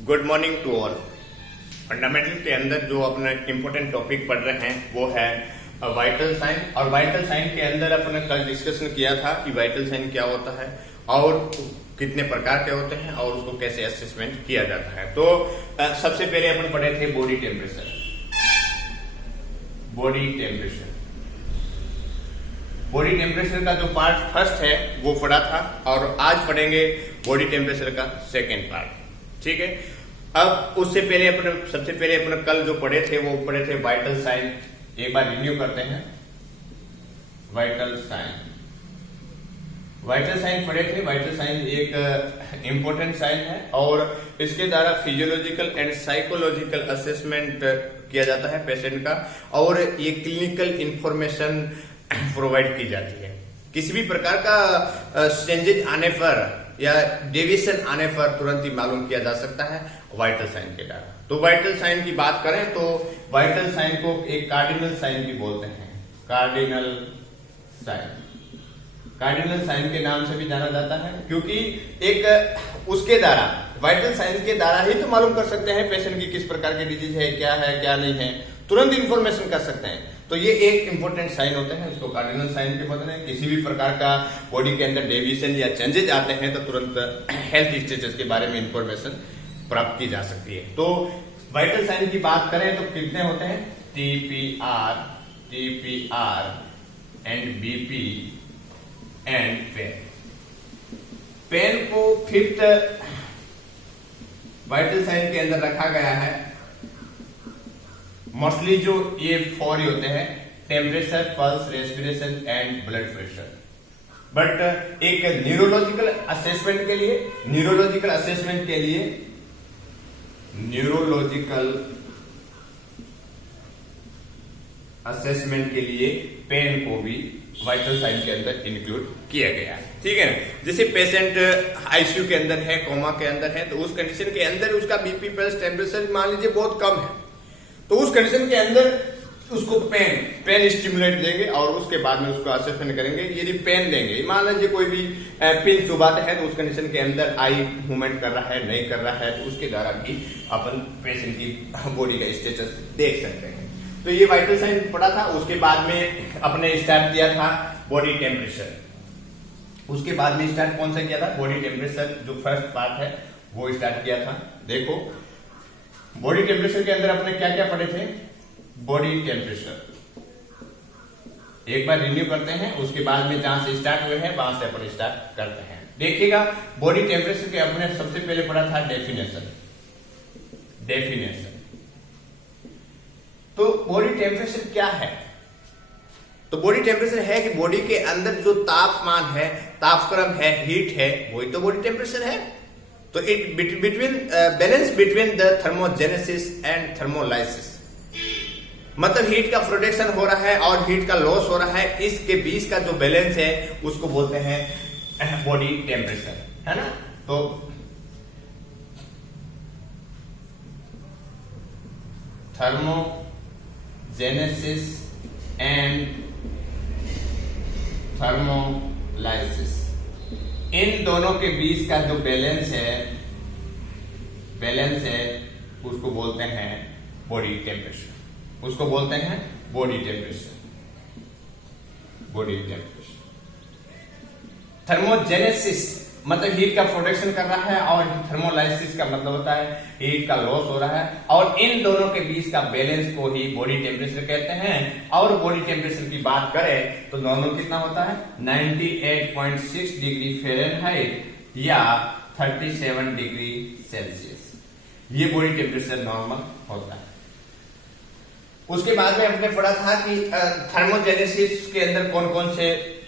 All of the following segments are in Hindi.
Good morning to all. Fundamental के अंदर जो अपना इम्पोर्टेंट टॉपिक पढ़ रहे हैं वो है वाइटल साइन। और वाइटल साइन के अंदर अपने कल डिस्कशन किया था कि वाइटल साइन क्या होता है और कितने प्रकार के होते हैं और उसको कैसे असेसमेंट किया जाता है। तो सबसे पहले अपन पढ़े थे बॉडी टेम्परेचर। बॉडी टेम्परेचर का जो पार्ट फर्स्ट है वो पढ़ा था और आज पढ़ेंगे बॉडी टेम्परेचर का सेकेंड पार्ट। ठीक है, अब उससे पहले सबसे पहले अपने कल जो पढ़े थे वो पढ़े थे वाइटल साइन। एक बार रिन्यू करते हैं। वाइटल साइन पढ़े थे। वाइटल साइन एक इंपॉर्टेंट साइन है और इसके द्वारा फिजियोलॉजिकल एंड साइकोलॉजिकल असेसमेंट किया जाता है पेशेंट का और ये क्लिनिकल इंफॉर्मेशन प्रोवाइड की जाती है। किसी भी प्रकार का चेंजेज आने पर या डेविएशन आने पर तुरंत ही मालूम किया जा सकता है वाइटल साइन के द्वारा। तो वाइटल साइन की बात करें तो वाइटल साइन को एक कार्डिनल साइन भी बोलते हैं। कार्डिनल साइन के नाम से भी जाना जाता है क्योंकि एक उसके द्वारा वाइटल साइन के द्वारा ही तो मालूम कर सकते हैं पेशेंट की किस प्रकार की डिजीज है, क्या नहीं है, तुरंत इंफॉर्मेशन कर सकते हैं। तो ये एक इंपॉर्टेंट साइन होते हैं, इसको कार्डिनल साइन के बोलते हैं। किसी भी प्रकार का बॉडी के अंदर डेविएशन या चेंजेज आते हैं तो तुरंत हेल्थ स्टेटस के बारे में इंफॉर्मेशन प्राप्त की जा सकती है। तो वाइटल साइन की बात करें तो कितने होते हैं? TPR and BP and pain को फिफ्थ वाइटल साइन के अंदर रखा गया है। मोस्टली जो ये 4 होते हैं, temperature, pulse, respiration and blood pressure. But एक न्यूरोलॉजिकल असेसमेंट के लिए पेन को भी वाइटल साइन के अंदर इंक्लूड किया गया है। ठीक है, जैसे पेशेंट आईसीयू के अंदर है, कोमा के अंदर है, तो उस कंडीशन के अंदर उसका बीपी पल्स टेम्परेचर मान लीजिए बहुत कम है, तो उस कंडीशन के अंदर उसको पेन स्टिमुलेट देंगे और उसके बाद में उसको असेसमेंट करेंगे। यदि पेन देंगे, मान लीजिए कोई भी पिन चुभाते हैं तो उस कंडीशन के अंदर आई मूवमेंट कर रहा है, नहीं कर रहा है, तो उसके द्वारा भी अपन पेशेंट की बॉडी का स्टेटस देख सकते हैं। तो ये वाइटल साइन पढ़ा था। उसके बाद में अपने स्टार्ट किया था बॉडी टेम्परेचर। उसके बाद में स्टार्ट कौन सा किया था? बॉडी टेम्परेचर जो फर्स्ट पार्ट है वो स्टार्ट किया था। देखो बॉडी टेम्परेचर के अंदर अपने क्या क्या पढ़े थे? बॉडी टेम्परेचर एक बार रिन्यू करते हैं, उसके बाद में जहां से स्टार्ट हुए हैं वहां से अपन स्टार्ट करते हैं। देखिएगा बॉडी टेम्परेचर के अपने सबसे पहले पढ़ा था डेफिनेशन। तो बॉडी टेम्परेचर क्या है? तो बॉडी टेम्परेचर है कि बॉडी के अंदर जो तापमान है, तापक्रम है, हीट है, वही तो बॉडी टेम्परेचर है। तो it balance between the thermogenesis and thermolysis, मतलब हीट का प्रोडक्शन हो रहा है और हीट का लॉस हो रहा है, इसके बीच का जो बैलेंस है उसको बोलते हैं बॉडी टेम्परेचर, है ना। तो थर्मोजेनेसिस एंड थर्मोलाइसिस, इन दोनों के बीच का जो बैलेंस है उसको बोलते हैं बॉडी टेम्परेचर। थर्मोजेनेसिस मतलब हीट का प्रोडक्शन कर रहा है और थर्मोलाइसिस का मतलब होता है हीट का लॉस हो रहा है, और इन दोनों के बीच का बैलेंस को ही बॉडी टेम्परेचर कहते हैं। और बॉडी टेम्परेचर की बात करें तो नॉर्मल कितना होता है? 98.6 डिग्री फ़ारेनहाइट या 37 डिग्री सेल्सियस, ये बॉडी टेम्परेचर नॉर्मल होता है। उसके बाद में हमने पढ़ा था कि थर्मोजेनेसिस के अंदर कौन कौन से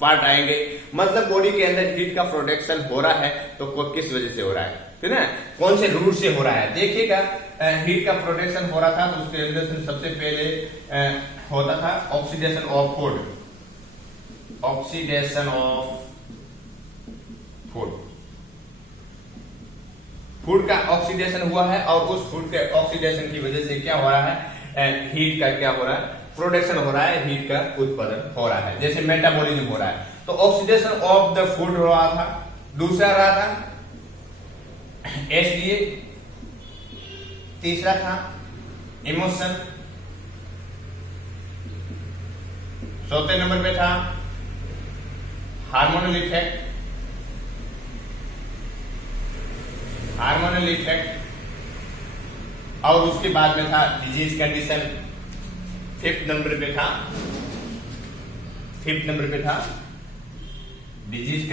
पार्ट आएंगे, मतलब बॉडी के अंदर हीट का प्रोडक्शन हो रहा है तो किस वजह से हो रहा है ना, कौन से रूट से हो रहा है। देखिएगा हीट का प्रोडक्शन हो रहा था तो उसके अंदर से सबसे पहले होता था ऑक्सीडेशन ऑफ फूड का ऑक्सीडेशन हुआ है, और उस फूड के ऑक्सीडेशन की वजह से क्या हो रहा है? हीट का क्या हो रहा है? प्रोडक्शन हो रहा है, हीट का उत्पादन हो रहा है, जैसे मेटाबॉलिज्म हो रहा है। तो ऑक्सीडेशन ऑफ द फूड हो रहा था। दूसरा रहा था तीसरा था इमोशन, चौथे नंबर पे था हार्मोनल इफेक्ट, और उसके बाद में था डिजीज कंडीशन। फिफ्थ नंबर पे था डिजीज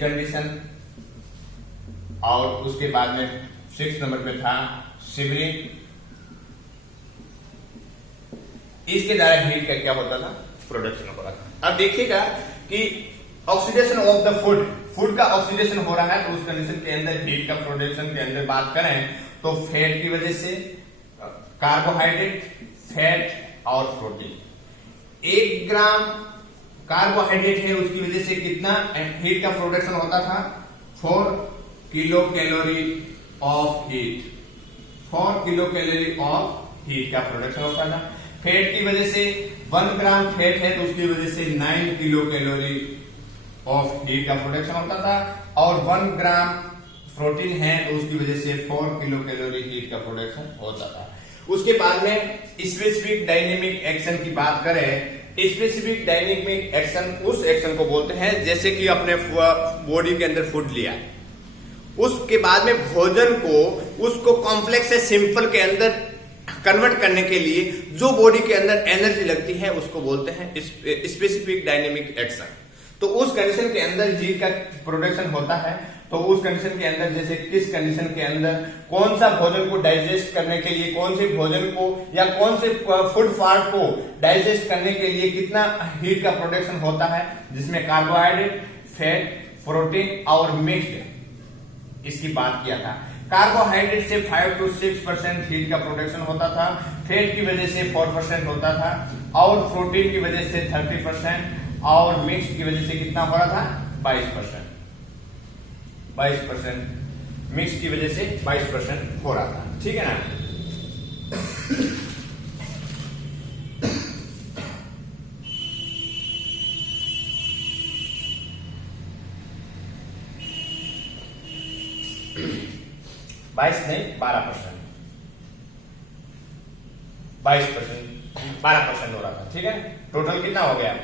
कंडीशन, और उसके बाद में सिक्स नंबर पे था शिवरिंग। इसके द्वारा हीट का क्या होता था, प्रोडक्शन हो रहा था। अब देखिएगा कि ऑक्सीडेशन ऑफ द फूड का ऑक्सीडेशन हो रहा है, तो उस कंडीशन के अंदर हीट का प्रोडक्शन के अंदर बात करें तो फैट की वजह से, कार्बोहाइड्रेट, फैट और प्रोटीन। 1 ग्राम कार्बोहाइड्रेट है, उसकी वजह से कितना हीट का प्रोडक्शन होता था, 4 kilo calorie of heat, 4 kilo calorie of heat का प्रोडक्शन होता था। फैट की वजह से 1 ग्राम फैट है, तो उसकी वजह से 9 किलो कैलोरी ऑफ हीट का प्रोडक्शन होता था, और 1 ग्राम प्रोटीन है, तो उसकी वजह से 4 किलो कैलोरी हीट का प्रोडक्शन होता था। उसके बाद में स्पेसिफिक डायनेमिक एक्शन की बात करें, स्पेसिफिक डायनेमिक एक्शन उस एक्शन को बोलते हैं जैसे कि अपने बॉडी के अंदर फूड लिया, उसके बाद में भोजन को उसको कॉम्प्लेक्स से सिंपल के अंदर कन्वर्ट करने के लिए जो बॉडी के अंदर एनर्जी लगती है उसको बोलते हैं स्पेसिफिक डायनेमिक एक्शन। तो उस कंडीशन के अंदर हीट का प्रोडक्शन होता है, तो उस कंडीशन के अंदर जैसे किस कंडीशन के अंदर कौन सा भोजन को डाइजेस्ट करने के लिए, कौन से भोजन को या कौन से फूड पार्ट को डाइजेस्ट करने के लिए कितना हीट का प्रोडक्शन होता है, जिसमें कार्बोहाइड्रेट, फैट, प्रोटीन और मिक्स्ड, इसकी बात किया था। कार्बोहाइड्रेट से 5 to 6% हीट का प्रोडक्शन होता था, फैट की वजह से 4% होता था, और प्रोटीन की वजह से 30%, और मिक्स की वजह से कितना हो रहा था, 22%। मिक्स की वजह से 22% हो रहा था, ठीक है ना। बाईस नहीं 12%, 12% हो रहा था, ठीक है। टोटल कितना हो गया,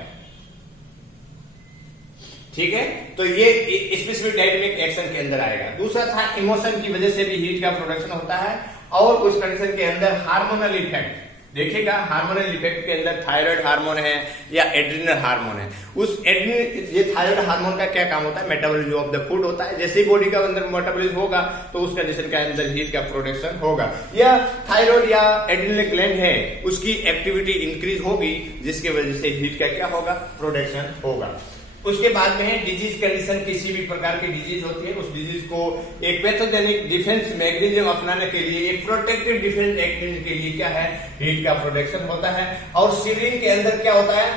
ठीक है। तो ये स्पेसिफिक डायनेमिक एक्शन के अंदर आएगा। दूसरा था इमोशन की वजह से भी हीट का प्रोडक्शन होता है, और उस कंडीशन के अंदर हार्मोनल इफेक्ट। देखिएगा हार्मोनल इफेक्ट के अंदर थायराइड हार्मोन है या एड्रिनल हार्मोन है। उस ये थायराइड हार्मोन का क्या काम होता है, मेटाबॉलिज्म ऑफ द फूड होता है। जैसे ही बॉडी का अंदर मेटाबॉलिज्म होगा तो उस कंडीशन के अंदर हीट का प्रोडक्शन होगा। या थायराइड या एड्रिनल ग्लैंड है, उसकी एक्टिविटी इंक्रीज होगी, जिसके वजह से हीट का क्या होगा, प्रोडक्शन होगा। उसके बाद में है डिजीज कंडीशन। किसी भी प्रकार की डिजीज होती है, उस डिजीज को एक पैथोजेनिक डिफेंस मैकेनिज्म अपनाने के लिए, एक प्रोटेक्टिव डिफेंस मैकेनिज्म के लिए क्या है, हीट का प्रोडक्शन होता है। और शिवरिंग के अंदर क्या होता है,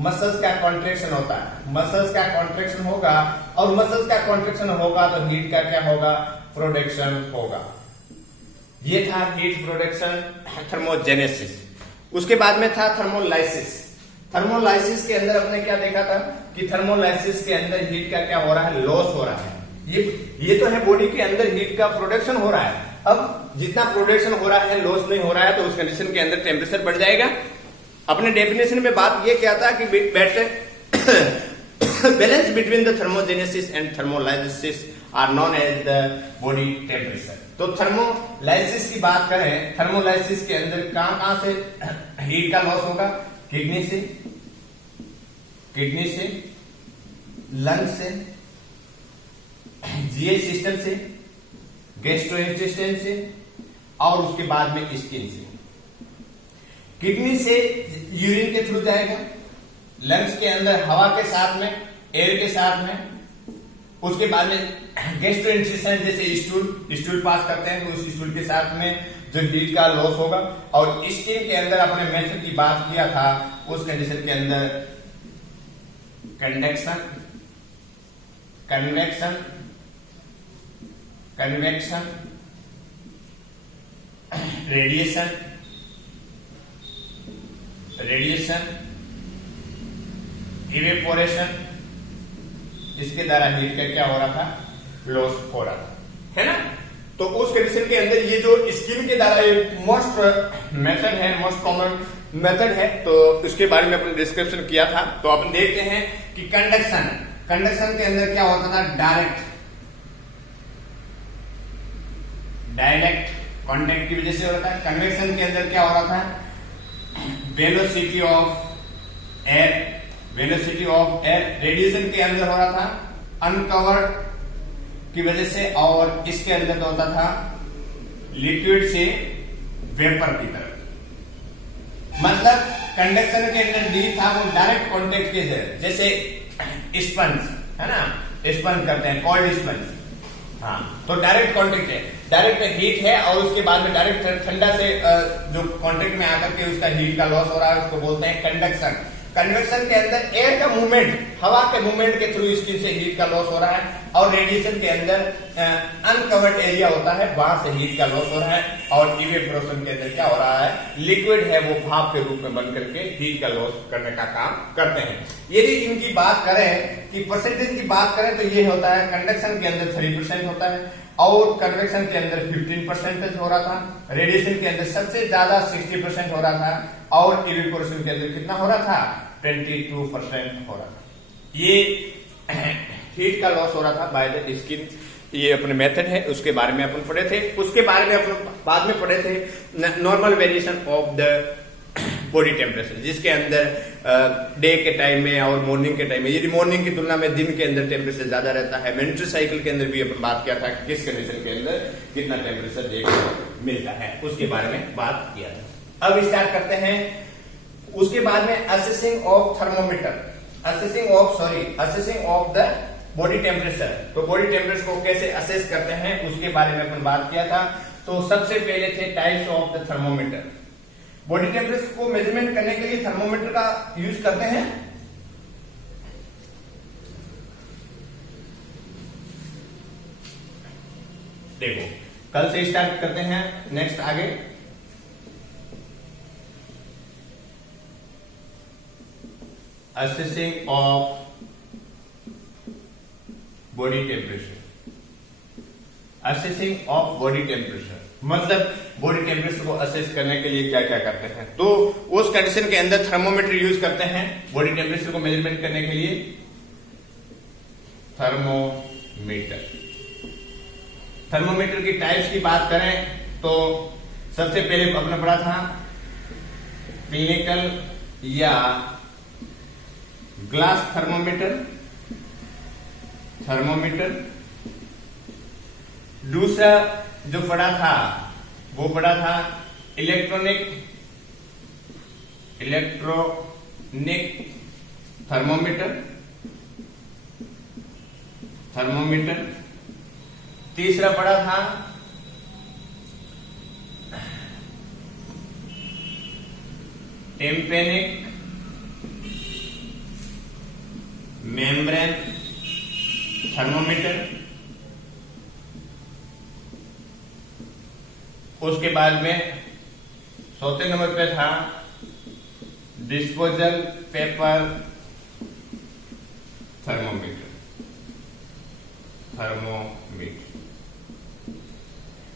मसल्स का कॉन्ट्रैक्शन होता है, मसल्स का कॉन्ट्रैक्शन होगा, और मसल्स का कॉन्ट्रैक्शन होगा तो हीट का क्या होगा, प्रोडक्शन होगा। ये था हीट प्रोडक्शन, थर्मोजेनेसिस। उसके बाद में था थर्मोलाइसिस। थर्मोलाइसिस के अंदर अपने क्या देखा था कि थर्मोलाइसिस के अंदर हीट का क्या हो रहा है, लॉस हो रहा है। ये तो है बॉडी के अंदर हीट का प्रोडक्शन हो रहा है। अब जितना प्रोडक्शन हो रहा है लॉस नहीं हो रहा है, तो उस कंडीशन के अंदर टेम्परेचर बढ़ जाएगा। अपने डेफिनेशन में बात ये क्या था कि balance between the thermogenesis and thermolysis are known as the body temperature. तो थर्मोलाइसिस की बात करें, थर्मोलाइसिस के अंदर कहां से हीट का लॉस होगा, किडनी से, लंग से, जीएच सिस्टम से, गैस्ट्रोइंटेस्टाइन से, और उसके बाद में स्किन से। किडनी से यूरिन के थ्रू जाएगा, लंग्स के अंदर हवा के साथ में, एयर के साथ में, उसके बाद में गैस्ट्रोइंटेस्टाइन जैसे स्टूल पास करते हैं, तो उस स्टूल के साथ में जो हीट का लॉस होगा। और स्किन के अंदर अपने मेथड की बात किया था, उस कंडीशन के अंदर कन्वेक्शन, रेडिएशन, इवेपोरेशन, इसके द्वारा हीट का क्या हो रहा था, लॉस हो रहा था, है ना। तो उस कंडीशन के अंदर ये जो स्किन के द्वारा मोस्ट मेथड है, मोस्ट कॉमन मेथड है, तो उसके बारे में अपन डिस्क्रिप्शन किया था। तो अपन देखते हैं कि कंडक्शन के अंदर क्या होता था, डायरेक्ट कांटेक्ट की वजह से हो रहा था। कन्वेक्शन के अंदर क्या हो रहा था, वेलोसिटी ऑफ एयर रेडिएशन के अंदर हो रहा था अनकवर्ड की वजह से, और इसके अंदर तो होता था लिक्विड से वेपर की तरफ। मतलब कंडक्शन के अंदर डी था वो डायरेक्ट कांटेक्ट के जैसे स्पंज है ना, स्पंज करते हैं, कोल्ड स्पंज, हाँ, तो डायरेक्ट कांटेक्ट है, डायरेक्ट हीट है, और उसके बाद में डायरेक्ट ठंडा से जो कांटेक्ट में आकर के उसका हीट का लॉस हो रहा है, उसको बोलते हैं कंडक्शन। कन्वेक्शन के अंदर एयर का मूवमेंट, हवा के मूवमेंट के थ्रू स्किन से हीट का लॉस हो रहा है, और रेडिएशन के अंदर अनकवर्ड एरिया होता है, वहां से हीट का लॉस हो रहा है, और इवेपोरेशन के अंदर क्या हो रहा है, लिक्विड है वो भाप के रूप में बन करके हीट का लॉस करने का काम करते हैं। यदि इनकी बात करें कि परसेंटेज की बात करें तो ये होता है, कंडक्शन के अंदर 3% होता है, और कन्वेक्शन के अंदर 15% हो रहा था, रेडिएशन के अंदर सबसे ज्यादा 60% हो रहा था, और इवेपोरेशन के अंदर कितना हो रहा था, 22% हो रहा था। ये हीट का लॉस हो रहा था बाय द स्किन। ये अपने मेथड है, उसके बारे में अपन पढ़े थे। उसके बारे में अपन बाद में पढ़े थे normal variation of the body temperature, जिसके अंदर डे के टाइम में और मॉर्निंग के टाइम में, यदि मॉर्निंग की तुलना में दिन के अंदर टेम्परेचर ज्यादा रहता है। मेंस्ट्रुअल साइकिल के अंदर भी अपन बात किया था कि किस कंडीशन के अंदर कितना टेम्परेचर देखने को मिलता है, उसके बारे में बात किया था। अब स्टार्ट करते हैं। उसके बाद में assessing of thermometer, assessing of the body temperature. तो बॉडी टेम्परेचर को कैसे असेस करते हैं उसके बारे में अपन बात किया था। तो सबसे पहले थे types of the thermometer. Body temperature को मेजरमेंट करने के लिए थर्मोमीटर का यूज करते हैं। देखो कल से स्टार्ट करते हैं, नेक्स्ट आगे assessing of body temperature. Assessing of body temperature मतलब बॉडी टेम्परेचर को असेस करने के लिए क्या क्या करते हैं। तो उस कंडीशन के अंदर थर्मोमीटर यूज करते हैं बॉडी टेम्परेचर को मेजरमेंट करने के लिए। थर्मोमीटर की टाइप्स की बात करें तो सबसे पहले अपने पढ़ा था क्लिनिकल या ग्लास थर्मोमीटर। दूसरा जो पढ़ा था वो पढ़ा था इलेक्ट्रॉनिक थर्मोमीटर। तीसरा पढ़ा था टेम्पेनिक मेम्ब्रेन थर्मोमीटर। उसके बाद में चौथे नंबर पे था डिस्पोजल पेपर थर्मोमीटर।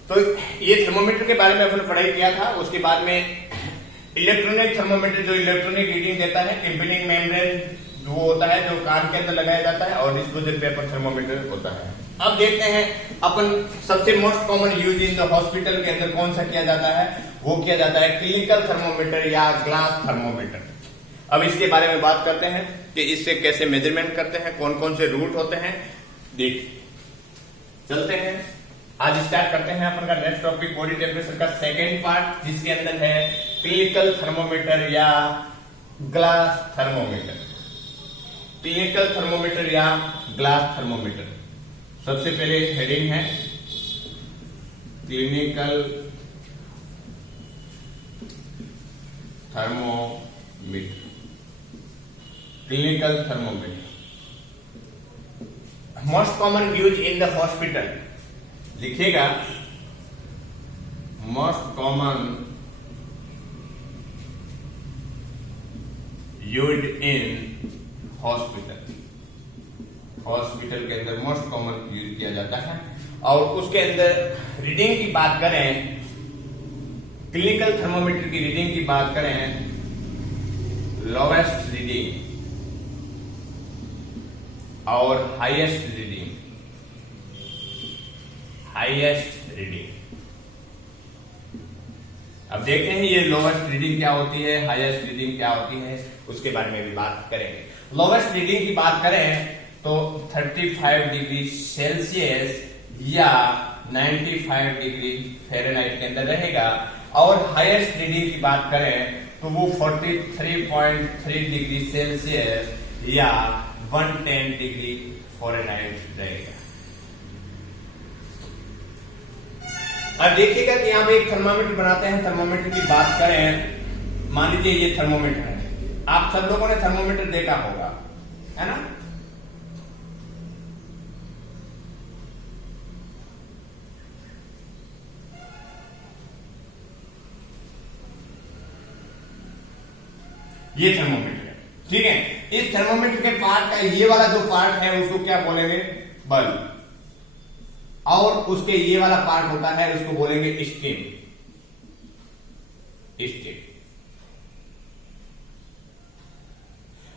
तो ये थर्मोमीटर के बारे में अपन पढ़ाई किया था। उसके बाद में इलेक्ट्रॉनिक थर्मोमीटर जो इलेक्ट्रॉनिक रीडिंग देता है, टेम्पेनिक मेम्ब्रेन वो होता है जो कान के अंदर लगाया जाता है, और डिस्पोजल पेपर थर्मोमीटर होता है। अब देखते हैं अपन सबसे most common use in the hospital के अंदर कौन सा किया जाता है। वो किया जाता है क्लिनिकल थर्मोमीटर या ग्लास थर्मोमीटर। अब इसके बारे में बात करते हैं कि इससे कैसे मेजरमेंट करते हैं, कौन कौन से रूट होते हैं। देख चलते हैं, आज स्टार्ट करते हैं अपन का नेक्स्ट टॉपिक बॉडी टेम्परेचर का सेकेंड पार्ट, जिसके अंदर है क्लिनिकल थर्मोमीटर या ग्लास थर्मोमीटर। क्लिनिकल थर्मोमीटर या ग्लास थर्मोमीटर। सबसे पहले हेडिंग है clinical thermometer. Clinical thermometer most common use in the hospital. लिखिएगा most common use in hospital. Hospital के अंदर मोस्ट कॉमन यूज किया जाता है। और उसके अंदर रीडिंग की बात करें, क्लिनिकल थर्मोमीटर की रीडिंग की बात करें, लोवेस्ट रीडिंग और हाईएस्ट रीडिंग, हाईएस्ट रीडिंग। अब देखते हैं ये लोवेस्ट रीडिंग क्या होती है, हाईएस्ट रीडिंग क्या होती है, उसके बारे में भी बात करेंगे। लोवेस्ट रीडिंग की बात करें तो 35 डिग्री सेल्सियस या 95 डिग्री फ़ारेनहाइट के अंदर रहेगा। और हाईएस्ट रीडिंग की बात करें तो वो 43.3 डिग्री सेल्सियस या 110 डिग्री फ़ारेनहाइट रहेगा। अब देखिएगा कि यहाँ पे एक थर्मामीटर बनाते हैं। थर्मामीटर की बात करें, मान लीजिए ये थर्मोमीटर है, आप सब लोगों ने थर्मोमीटर देखा होगा, है ना। ये थर्मोमीटर है, ठीक है। इस थर्मोमीटर के पार्ट का ये वाला जो पार्ट है उसको क्या बोलेंगे, बल्ब। और उसके ये वाला पार्ट होता है उसको बोलेंगे स्टीम, स्टीम।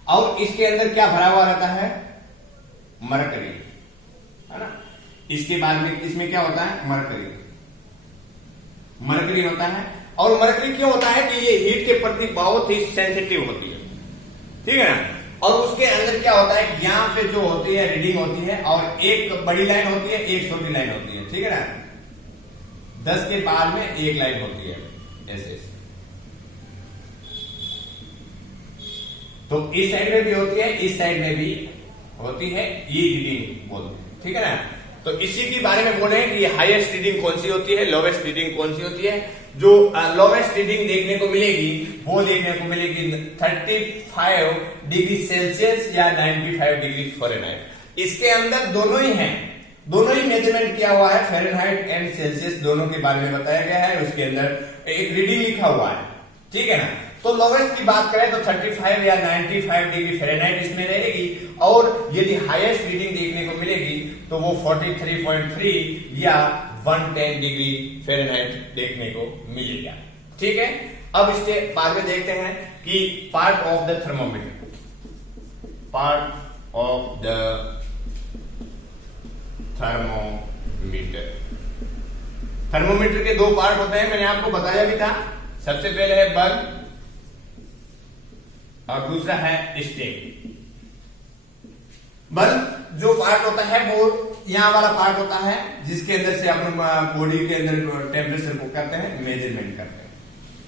और इसके अंदर क्या भरा हुआ रहता है, मरकरी, है ना। इसके बाद में इसमें क्या होता है, मरकरी, मरकरी होता है। और मरकरी क्यों होता है कि ये हीट के प्रति बहुत ही सेंसिटिव होती है, ठीक है ना। और उसके अंदर क्या होता है, यहाँ पे जो होती है रीडिंग होती है और एक बड़ी लाइन होती है, एक छोटी लाइन होती है, ठीक है ना। 10 के बाद में एक लाइन होती है ऐसे। तो इस साइड में भी होती है, इस साइड में भी होती है, ये रीडिंग बोलते हैं, ठीक है ना। तो इसी के बारे में बोले कि हाईएस्ट रीडिंग कौन सी होती है, लोवेस्ट रीडिंग कौन सी होती है। जो लोवेस्ट रीडिंग देखने को मिलेगी वो देखने को मिलेगी 35 डिग्री सेल्सियस या 95 डिग्री फ़ारेनहाइट। इसके अंदर दोनों ही हैं, दोनों ही मेजरमेंट किया हुआ है, फ़ारेनहाइट एंड सेल्सियस दोनों के बारे में बताया गया है। उसके अंदर एक रीडिंग लिखा हुआ है, ठीक है ना। तो लोवेस्ट की बात करें तो 35 या 95 डिग्री फ़ारेनहाइट इसमें रहेगी। और यदि हाईएस्ट रीडिंग देखने को मिलेगी तो वो 43.3 या 110 डिग्री फ़ारेनहाइट देखने को मिलेगा, ठीक है। अब इसके बाद में देखते हैं कि part of the thermometer, part of the thermometer. Thermometer के दो पार्ट होते हैं, मैंने आपको बताया भी था। सबसे पहले है बल्ब और दूसरा है स्टीम। बल्ब जो पार्ट होता है वो यहाँ वाला पार्ट होता है जिसके अंदर से अपन बॉडी के अंदर टेम्परेचर को करते हैं, मेजरमेंट करते हैं,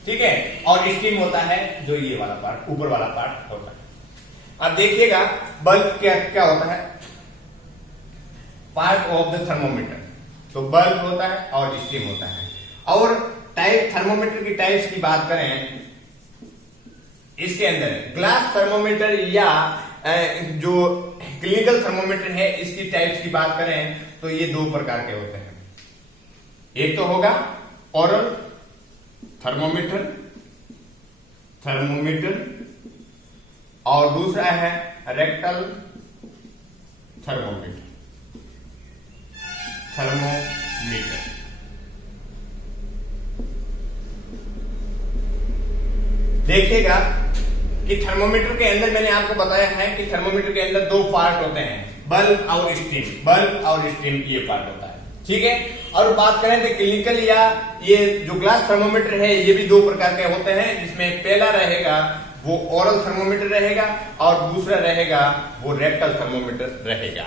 ठीक है। और स्टीम होता है जो ये वाला पार्ट, ऊपर वाला पार्ट होता है। अब देखिएगा बल्ब क्या क्या होता है, पार्ट ऑफ द थर्मोमीटर। तो बल्ब होता है और स्टीम होता है। और टाइप, थर्मोमीटर की टाइप्स की बात करें, इसके अंदर ग्लास थर्मोमीटर या जो क्लिनिकल थर्मोमीटर है इसकी टाइप्स की बात करें तो ये दो प्रकार के होते हैं। एक तो होगा ओरल थर्मोमीटर, और दूसरा है रेक्टल थर्मोमीटर। देखिएगा कि थर्मोमीटर के अंदर मैंने आपको बताया है कि थर्मोमीटर के अंदर दो पार्ट होते हैं, बल्ब और स्टीम। बल्ब और स्टीम ये पार्ट होता है, ठीक है। और बात करें तो क्लिनिकल या ये जो ग्लास थर्मोमीटर है ये भी दो प्रकार के होते हैं, जिसमें पहला रहेगा वो ओरल थर्मोमीटर रहेगा और दूसरा रहेगा वो रेक्टल थर्मोमीटर रहेगा।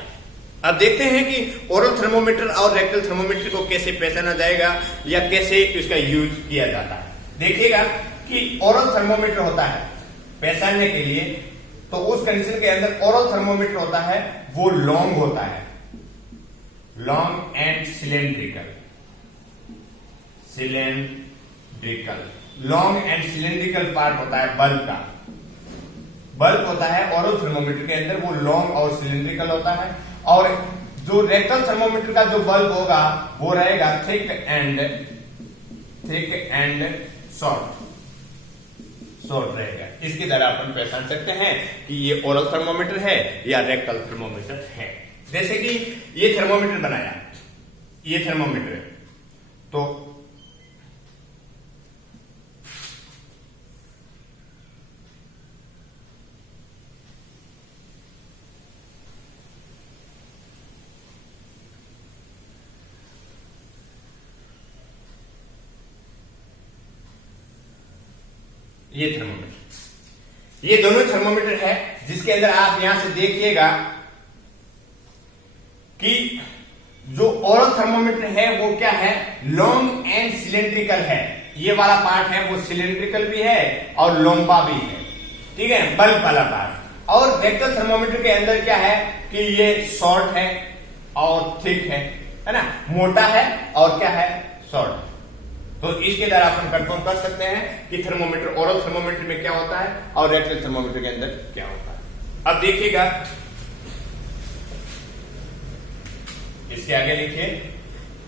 अब देखते हैं कि ओरल थर्मोमीटर और रेक्टल थर्मोमीटर को कैसे पहचाना जाएगा या कैसे इसका यूज किया जाता है। देखिएगा कि ओरल थर्मोमीटर होता है पहचानने के लिए, तो उस कंडीशन के अंदर ओरल थर्मोमीटर होता है वो लॉन्ग होता है, long and cylindrical, long and cylindrical part होता है बल्ब का। बल्ब होता है ओरल थर्मोमीटर के अंदर वो लॉन्ग और सिलेंड्रिकल होता है। और जो रेक्टल थर्मोमीटर का जो बल्ब होगा वो रहेगा थिक एंड शॉर्ट रहेगा। इसके द्वारा अपन पहचान सकते हैं कि ये ओरल थर्मोमीटर है या रेक्टल थर्मोमीटर है। जैसे कि ये थर्मोमीटर बनाया, ये थर्मोमीटर है, तो ये थर्मोमीटर, ये दोनों थर्मोमीटर है, जिसके अंदर आप यहां से देखिएगा कि जो ओरल थर्मोमीटर है वो क्या है, लॉन्ग एंड सिलेंड्रिकल है। ये वाला पार्ट है वो सिलेंड्रिकल भी है और लंबा भी है, ठीक है, बल्ब वाला पार्ट। और रेक्टल थर्मोमीटर के अंदर क्या है कि ये शॉर्ट है और थिक है ना, मोटा है और क्या है, शॉर्ट। तो इसके द्वारा अपन कंफर्म कर सकते हैं कि थर्मोमीटर, ओरल थर्मोमीटर में क्या होता है और रेक्टल थर्मोमीटर के अंदर क्या होता है। अब देखिएगा, इसके आगे लिखिए,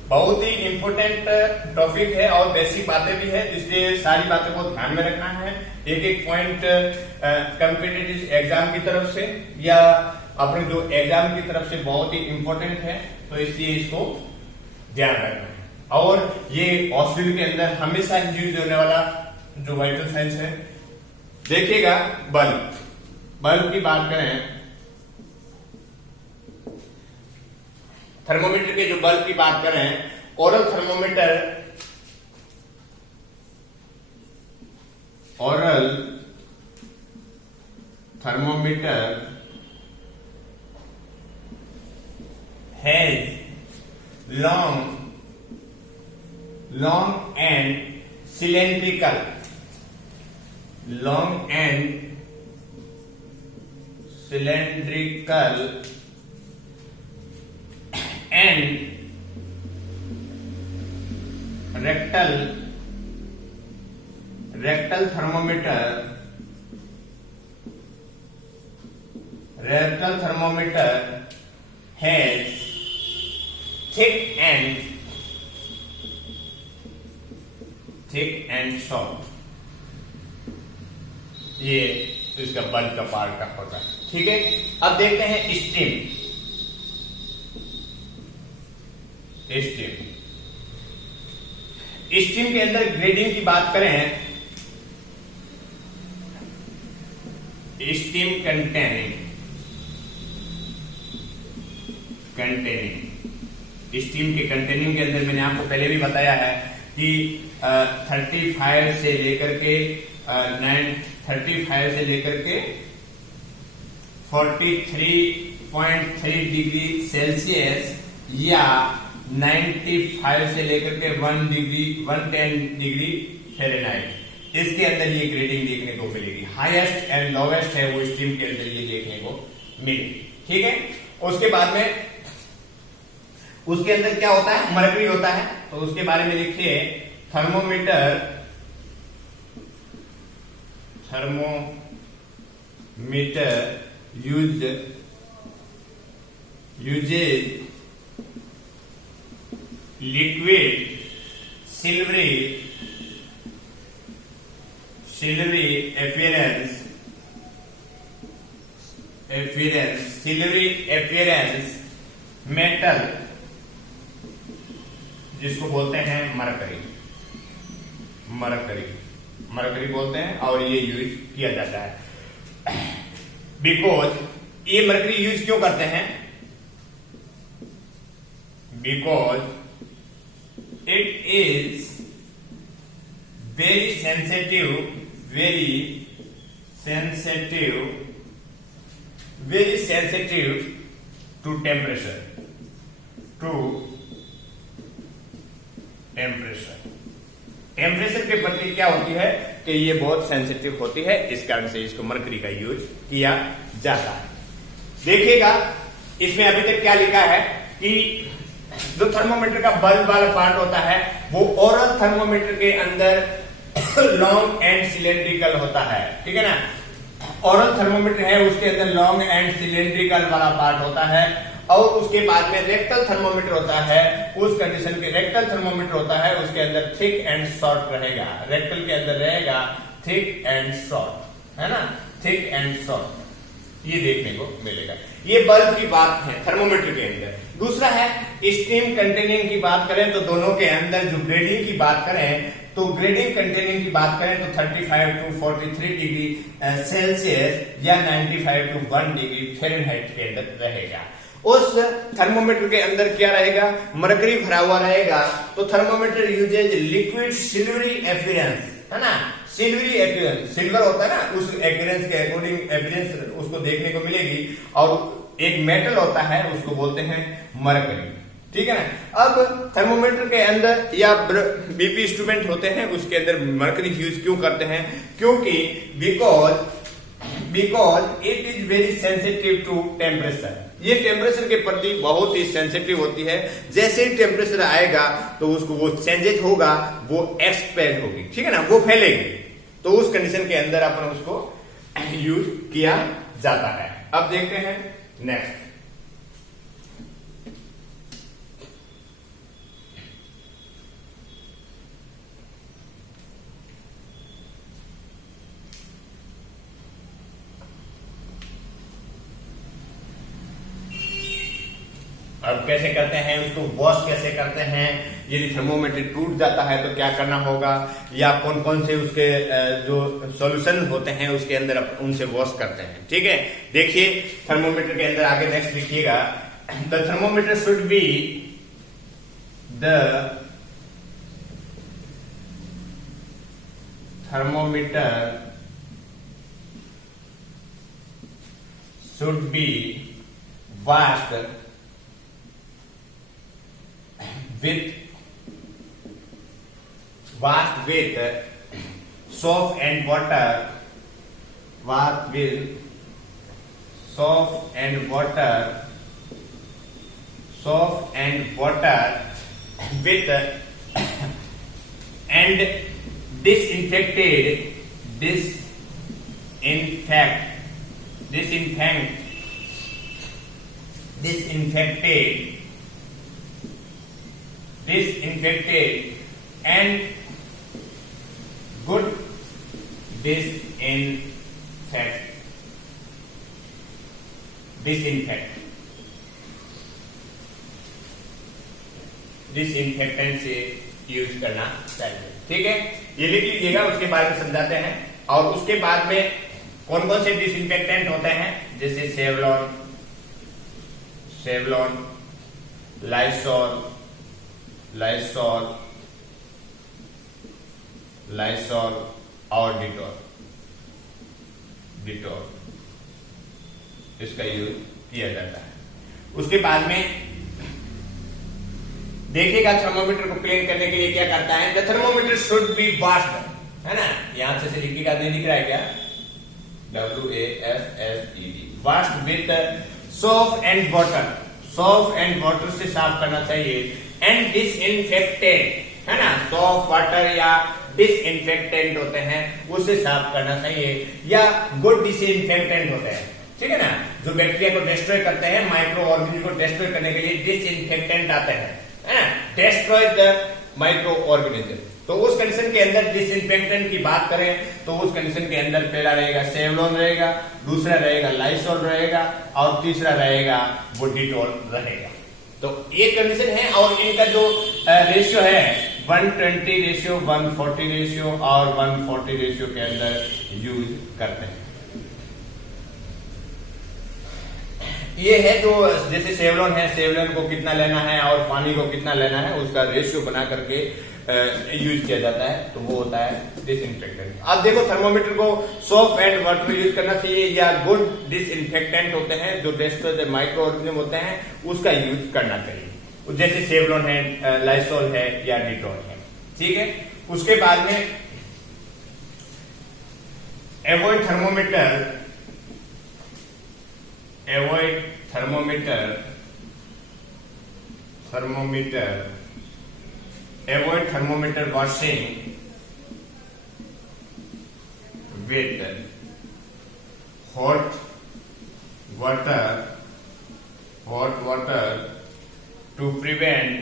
बहुत ही इंपॉर्टेंट टॉपिक है और बेसिक बातें भी है, इसलिए सारी बातें को ध्यान में रखना है। एक एक पॉइंट कॉम्पिटिटिव एग्जाम की तरफ से या अपने जो एग्जाम की तरफ से बहुत ही इंपॉर्टेंट है, तो इसलिए इसको ध्यान रखना है। और ये ऑस्ट्रेलिया के अंदर हमेशा यूज होने वाला जो वाइटल साइंस है, देखिएगा बल्ब, बल्ब की बात करें, थर्मोमीटर के जो बल्ब की बात करें, oral thermometer, oral thermometer has long and cylindrical, long and cylindrical and rectal thermometer has thick and soft। ये तो इसका बल्ब का पार्ट का होता है, ठीक है। अब देखते हैं स्टीम। स्टीम के अंदर ग्रेडिंग की बात करें, स्टीम कंटेनिंग, स्टीम के कंटेनिंग के अंदर मैंने आपको पहले भी बताया है कि 35 से लेकर के 43.3 डिग्री सेल्सियस या 95 से लेकर के 110 डिग्री फ़ारेनहाइट, इसके अंदर ये ग्रेडिंग देखने को मिलेगी। हाईएस्ट एंड लोवेस्ट है वो स्टीम के अंदर ये देखने को मिलेगी, ठीक है। उसके बाद में उसके अंदर क्या होता है, मरकरी होता है, तो उसके बारे में लिखिए, thermometer uses liquid silvery appearance metal, जिसको बोलते हैं मरकरी बोलते हैं, और ये यूज किया जाता है। बिकॉज ये मरकरी यूज क्यों करते हैं, because it is very sensitive to temperature के प्रति क्या होती है कि ये बहुत सेंसिटिव होती है, इस कारण से इसको मरकरी का यूज किया जाता है। देखिएगा इसमें अभी तक क्या लिखा है कि जो थर्मोमीटर का बल्ब वाला पार्ट होता है वो ओरल थर्मोमीटर के अंदर लॉन्ग एंड सिलेंड्रिकल होता है, ठीक है ना। ओरल थर्मोमीटर है उसके अंदर लॉन्ग एंड सिलेंड्रिकल वाला पार्ट होता है, और उसके बाद में रेक्टल थर्मोमीटर होता है, उस कंडीशन के रेक्टल थर्मोमीटर होता है उसके अंदर थिक एंड शॉर्ट रहेगा, रेक्टल के अंदर रहेगा थिक एंड शॉर्ट। है ना, थिक एंड सॉफ्ट, ये देखने को मिलेगा। ये बल्ब की बात है थर्मोमीटर के अंदर। दूसरा है स्टीम कंटेनिंग की बात करें तो दोनों के अंदर जो ग्रेडिंग की बात करें तो ग्रेडिंग कंटेनिंग की बात करें तो 35 टू 43 डिग्री सेल्सियस या 95 टू 1 डिग्री फ़ारेनहाइट के अंदर रहेगा। उस थर्मोमीटर के अंदर क्या रहेगा, मरकरी भरा हुआ रहेगा। तो thermometer uses liquid silvery appearance, है ना, सिल्वरी अपीयरेंस, सिल्वर होता है ना, उस अपीयरेंस के अकॉर्डिंग अपीयरेंस उसको देखने को मिलेगी। और एक मेटल होता है उसको बोलते हैं मरकरी, ठीक है ना। अब थर्मोमीटर के अंदर या बीपी इंस्ट्रूमेंट होते हैं उसके अंदर मरकरी यूज क्यों करते हैं, क्योंकि because it is very sensitive to temperature, ये टेम्परेचर के प्रति बहुत ही सेंसिटिव होती है। जैसे ही टेम्परेचर आएगा तो उसको वो चेंजेस होगा, वो एक्सपेल होगी, ठीक है ना, वो फैलेगी। तो उस कंडीशन के अंदर अपन उसको यूज किया जाता है। अब देखते हैं नेक्स्ट। अब कैसे करते हैं उसको, वॉश कैसे करते हैं, यदि थर्मोमीटर टूट जाता है तो क्या करना होगा, या कौन कौन से उसके जो सॉल्यूशन होते हैं उसके अंदर उनसे वॉश करते हैं, ठीक है। देखिए थर्मोमीटर के अंदर आगे नेक्स्ट लिखिएगा, the thermometer should be washed with soap and water, with and disinfected and good disinfectant से यूज करना चाहिए, ठीक है। ये लिख लीजिएगा, उसके बारे में समझाते हैं। और उसके बाद में कौन कौन से डिसइंफेक्टेंट होते हैं, जैसे सेवलॉन, लाइसॉल और डिटॉल इसका यूज किया जाता है। उसके बाद में देखिएगा थर्मोमीटर को क्लीन करने के लिए क्या करता है, the thermometer should be washed, है ना, यहां से लिखिएगा, नहीं दिख रहा है क्या, WASHED, washed with soap and water से साफ करना चाहिए। एंड डिसइंफेक्टेड, है ना, सोप वाटर या डिसइंफेक्टेंट होते हैं उससे साफ करना चाहिए, या गुड डिसइंफेक्टेंट होते हैं, ठीक है ना, जो बैक्टीरिया को डिस्ट्रॉय करते हैं, माइक्रो ऑर्गेनिज्म को डिस्ट्रॉय करने के लिए डिसइंफेक्टेंट आते हैं, है ना, डिस्ट्रॉय द माइक्रो ऑर्गेनिज्म। तो उस कंडीशन के अंदर डिसइंफेक्टेंट की बात करें तो उस कंडीशन के अंदर पहला रहेगा सेवलॉन रहेगा, दूसरा रहेगा लाइसॉल रहेगा, और तीसरा रहेगा वो डिटॉल रहेगा। तो ये कंडीशन है, और इनका जो रेशियो है 120 रेशियो, 140 रेशियो और 140 रेशियो के अंदर यूज करते हैं। ये है जो जैसे सेवलॉन है, सेवलॉन को कितना लेना है और पानी को कितना लेना है उसका रेशियो बना करके यूज किया जाता है, तो वो होता है डिसइंफेक्टेंट। अब देखो थर्मोमीटर को सोप एंड वाटर यूज करना चाहिए, या गुड डिसइंफेक्टेंट होते हैं जो डिस्ट्रॉय द माइक्रो ऑर्गेनिज्म होते हैं उसका यूज करना चाहिए, जैसे सेवलॉन है, लाइसॉल है या डिटॉल है, ठीक है। उसके बाद में avoid thermometer washing with hot water to prevent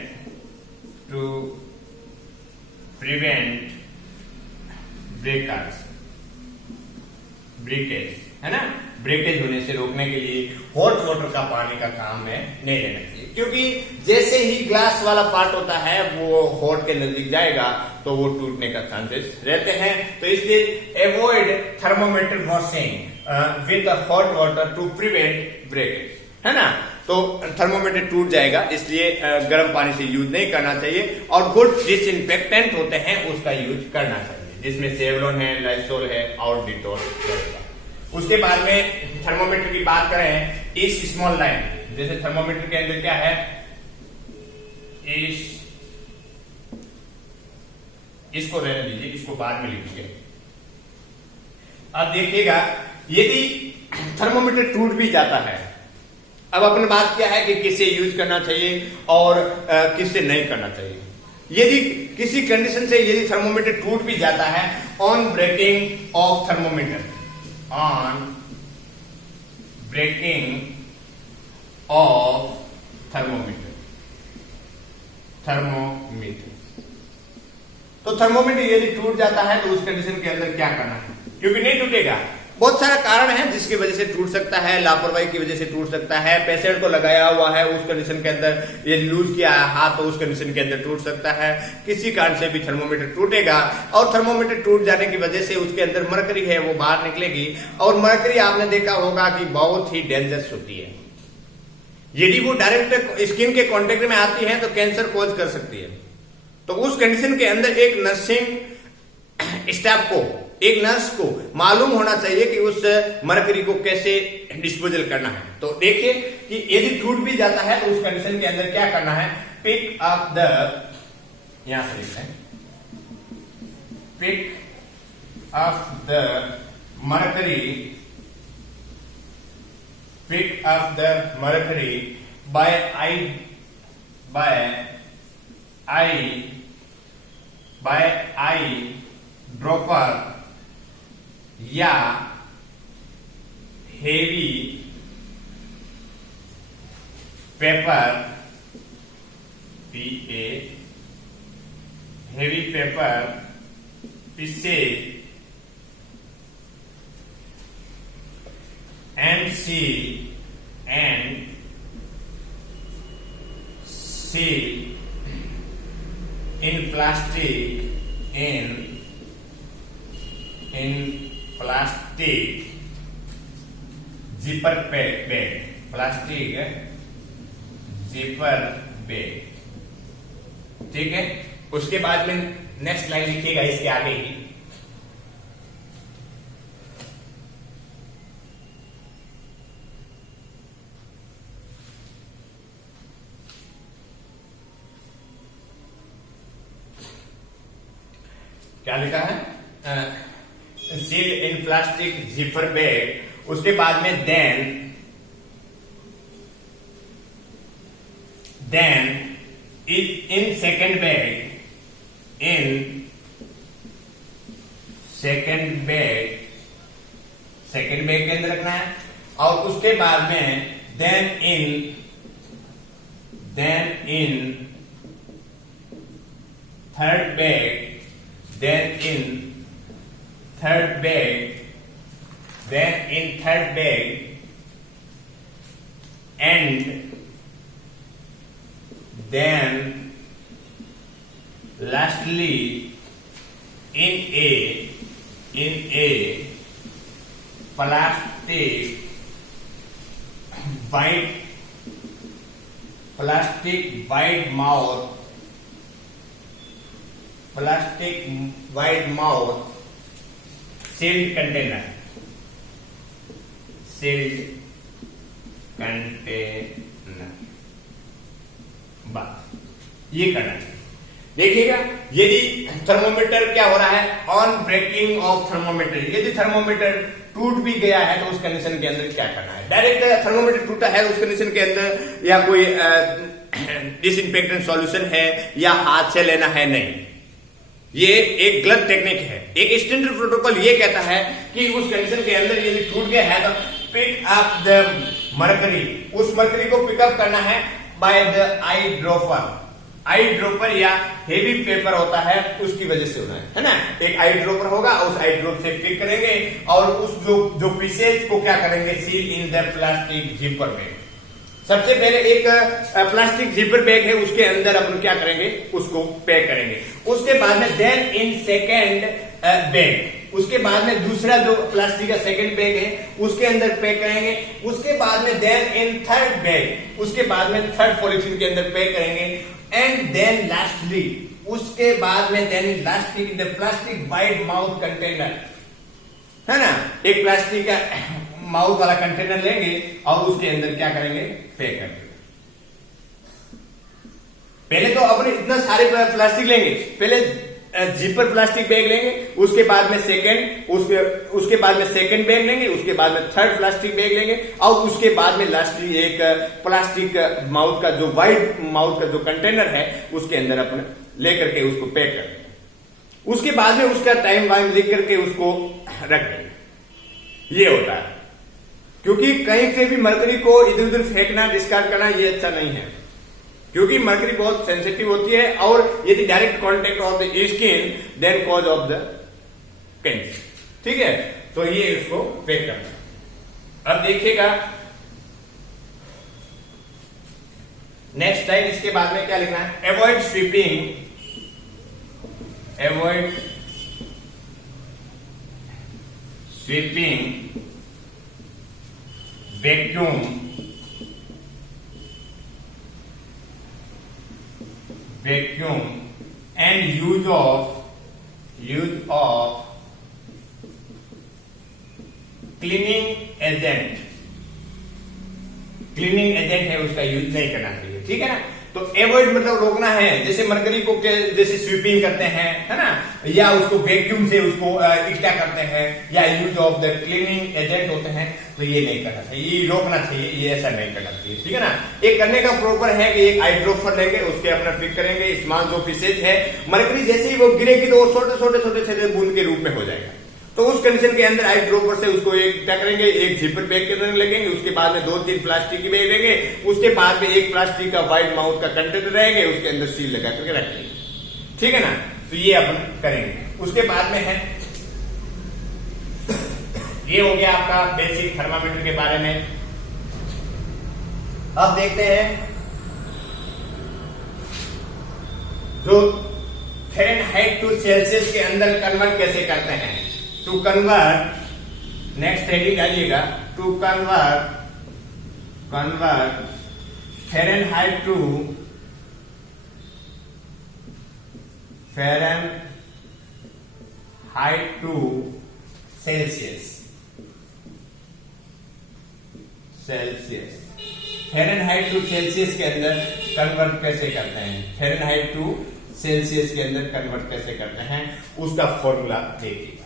breakage, है ना, ब्रेकेज होने से रोकने के लिए हॉट वाटर का पानी का काम में नहीं लेना चाहिए, क्योंकि जैसे ही ग्लास वाला पार्ट होता है वो हॉट के नजदीक जाएगा तो वो टूटने का चांसेस रहते हैं। तो इसलिए avoid thermometer washing with hot water to prevent breakage, है ना। तो थर्मोमीटर टूट जाएगा, इसलिए गर्म पानी से यूज नहीं करना चाहिए और गुड डिसइंफेक्टेंट होते हैं उसका यूज करना चाहिए, जिसमें सेवलॉन है, लाइसोल है और डिटॉल रहेगा। उसके बाद में थर्मोमीटर की बात करें, इस स्मॉल लाइन, जैसे थर्मोमीटर के अंदर क्या है, इसको रहने दीजिए, इसको बाद में लिखिए। अब देखिएगा यदि थर्मोमीटर टूट भी जाता है, अब अपनी बात क्या है कि किससे यूज करना चाहिए और किससे नहीं करना चाहिए। यदि किसी कंडीशन से यदि थर्मोमीटर टूट भी जाता है, on breaking of thermometer, on breaking of thermometer, तो थर्मोमीटर यदि टूट जाता है तो उस कंडीशन के अंदर क्या करना है, क्योंकि नहीं टूटेगा। बहुत सारा कारण है जिसकी वजह से टूट सकता है, लापरवाही की वजह से टूट सकता है, पेशेंट को लगाया हुआ है उस कंडीशन के अंदर, ये लूज किया है हाथ तो उस कंडीशन के अंदर टूट सकता है, किसी कारण से भी थर्मोमीटर टूटेगा। और थर्मोमीटर टूट जाने की वजह से उसके अंदर मरकरी है वो बाहर निकलेगी, और मरकरी आपने देखा होगा कि बहुत ही डेंजरस होती है। यदि वो डायरेक्ट स्किन के कांटेक्ट में आती है तो कैंसर कॉज कर सकती है। तो उस कंडीशन के अंदर एक नर्सिंग स्टाफ को, एक नर्स को मालूम होना चाहिए कि उस मरकरी को कैसे डिस्पोजल करना है। तो देखिए कि यदि टूट भी जाता है तो उस कंडीशन के अंदर क्या करना है, पिक अप द, यहां से लिखते हैं, pick up the mercury, pick up the mercury by eye dropper या heavy paper, heavy paper pieces and seal in plastic, in plastic zipper bag, plastic zipper bag, ठीक है। उसके बाद में नेक्स्ट लाइन लिखिएगा इसके आगे ही, क्या लिखा है, seal in plastic zipper bag. उसके बाद में then in second bag, second bag के अंदर रखना है। और उसके बाद में then in third bag, then in third bag, and then lastly in a plastic wide mouth sealed container, बस ये करना चाहिए। देखिएगा यदि थर्मोमीटर क्या हो रहा है, ऑन ब्रेकिंग ऑफ थर्मोमीटर, यदि थर्मोमीटर टूट भी गया है तो उस कंडीशन के अंदर क्या करना है। डायरेक्ट थर्मोमीटर टूटा है उस कंडीशन के अंदर या कोई डिसइंफेक्टेंट सॉल्यूशन है या हाथ से लेना है, नहीं, ये एक गलत टेक्निक है। एक स्टैंडर्ड प्रोटोकॉल ये कहता है कि उस कंडीशन के अंदर यदि टूट गया है तो पिक अप द मरकरी, उस मरकरी को पिकअप करना है by the eye dropper, I dropper या हेवी पेपर होता है उसकी वजह से होना है ना। एक आई ड्रॉपर होगा, उस आई ड्रॉप से पिक करेंगे और उस जो पीसेज को क्या करेंगे, seal in the plastic zipper bag. सबसे पहले एक प्लास्टिक जिपर बैग है, उसके अंदर अपन क्या करेंगे, उसको पैक करेंगे। उसके बाद में देन इन सेकेंड बैग, उसके बाद में दूसरा जो प्लास्टिक का सेकंड बैग है उसके अंदर पैक करेंगे। उसके बाद में देन इन थर्ड बैग, उसके बाद में थर्ड पॉलिथीन के अंदर पैक करेंगे। एंड देन लास्टली, उसके बाद में then lastly in the plastic wide mouth container, है ना। एक प्लास्टिक का माउथ वाला कंटेनर लेंगे और उसके अंदर क्या करेंगे, पैक कर देंगे। पहले तो अपने इतना सारे प्लास्टिक लेंगे, पहले जिपर प्लास्टिक बैग लेंगे, उसके बाद में सेकंड, उसके बाद में सेकंड बैग लेंगे, उसके बाद में थर्ड प्लास्टिक बैग लेंगे और उसके बाद में लास्टली एक प्लास्टिक माउथ का जो वाइड माउथ का जो कंटेनर है उसके अंदर अपन लेकर के उसको पैक कर देंगे। उसके बाद में उसका टाइम वाइम लिख करके उसको रख देंगे। ये होता है, क्योंकि कहीं से भी मरकरी को इधर उधर फेंकना, डिस्कार्ड करना ये अच्छा नहीं है, क्योंकि मरकरी बहुत सेंसिटिव होती है और यदि direct contact of the skin then cause of the cancer. ठीक है, तो ये इसको पैक करना। अब देखिएगा नेक्स्ट लाइन, इसके बाद में क्या लिखना है, avoid sweeping, avoid sweeping vacuum and use of cleaning agent है उसका यूज नहीं करना चाहिए। ठीक है ना, तो एवॉइड मतलब रोकना है। जैसे मरकरी को जैसे स्वीपिंग करते हैं, है ना, या उसको वैक्यूम से उसको इकट्ठा करते हैं, या use of the cleaning agent होते हैं, तो ये नहीं करना चाहिए, ये रोकना चाहिए, ये ऐसा नहीं करना चाहिए। ठीक है ना, एक करने का प्रॉपर है कि एक आई ड्रॉपर लेंगे, उसके अपना पिक करेंगे, स्मॉल जो पीसेज है, मरकरी जैसे ही वो गिरेगी तो वो छोटे छोटे छोटे छोटे बूंद के रूप में हो जाएगा। तो उस कंडीशन के अंदर आई ड्रॉपर से उसको एक क्या करेंगे, एक जिपर बैग करने लगेंगे, उसके बाद में 2-3 प्लास्टिक की बैग लेंगे, उसके बाद में एक प्लास्टिक का वाइड माउथ का कंटेनर रहेंगे, उसके अंदर सील लगा करके रख लेंगे। ठीक है ना, तो ये अपन करेंगे। उसके बाद में है, ये हो गया आपका बेसिक थर्मामीटर के बारे में। अब देखते हैं जो फ़ारेनहाइट टू सेल्सियस के अंदर कन्वर्ट कैसे करते हैं। टू कन्वर्ट, नेक्स्ट हेडिंग डालिएगा, to convert Fahrenheit to Celsius. Fahrenheit to Celsius के अंदर कन्वर्ट कैसे करते हैं, फ़ारेनहाइट टू सेल्सियस के अंदर कन्वर्ट कैसे करते हैं, उसका फॉर्मूला देखिएगा।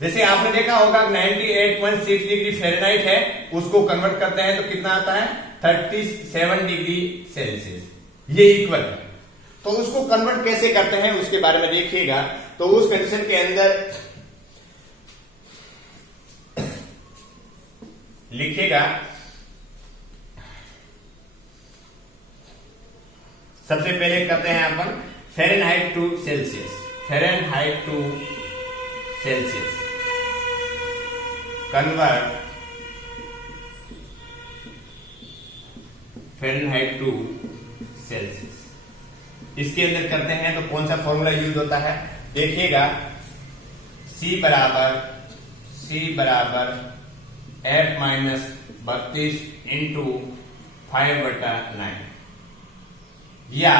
जैसे आपने देखा होगा 98.6 डिग्री फ़ारेनहाइट है, उसको कन्वर्ट करते हैं तो कितना आता है, 37 डिग्री सेल्सियस। ये इक्वल है, तो उसको कन्वर्ट कैसे करते हैं उसके बारे में देखिएगा। तो उस कंडीशन के अंदर लिखिएगा, सबसे पहले करते हैं अपन Fahrenheit to Celsius, Fahrenheit to Celsius convert Fahrenheit to Celsius. इसके अंदर करते हैं तो कौन सा फॉर्मूला यूज होता है देखिएगा, C बराबर F-32 इंटू 5/9, या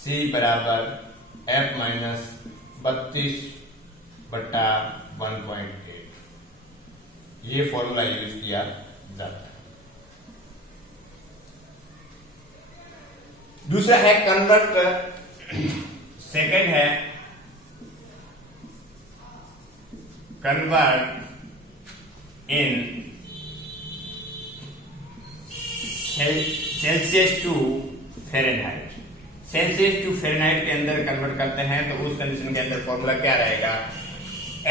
C बराबर F-32/1.8। ये फॉर्मूला यूज किया जाता है। दूसरा है कन्वर्ट, सेकंड है convert in Celsius to Fahrenheit. Celsius to Fahrenheit के अंदर कन्वर्ट करते हैं तो उस कंडीशन के अंदर फॉर्मूला क्या रहेगा,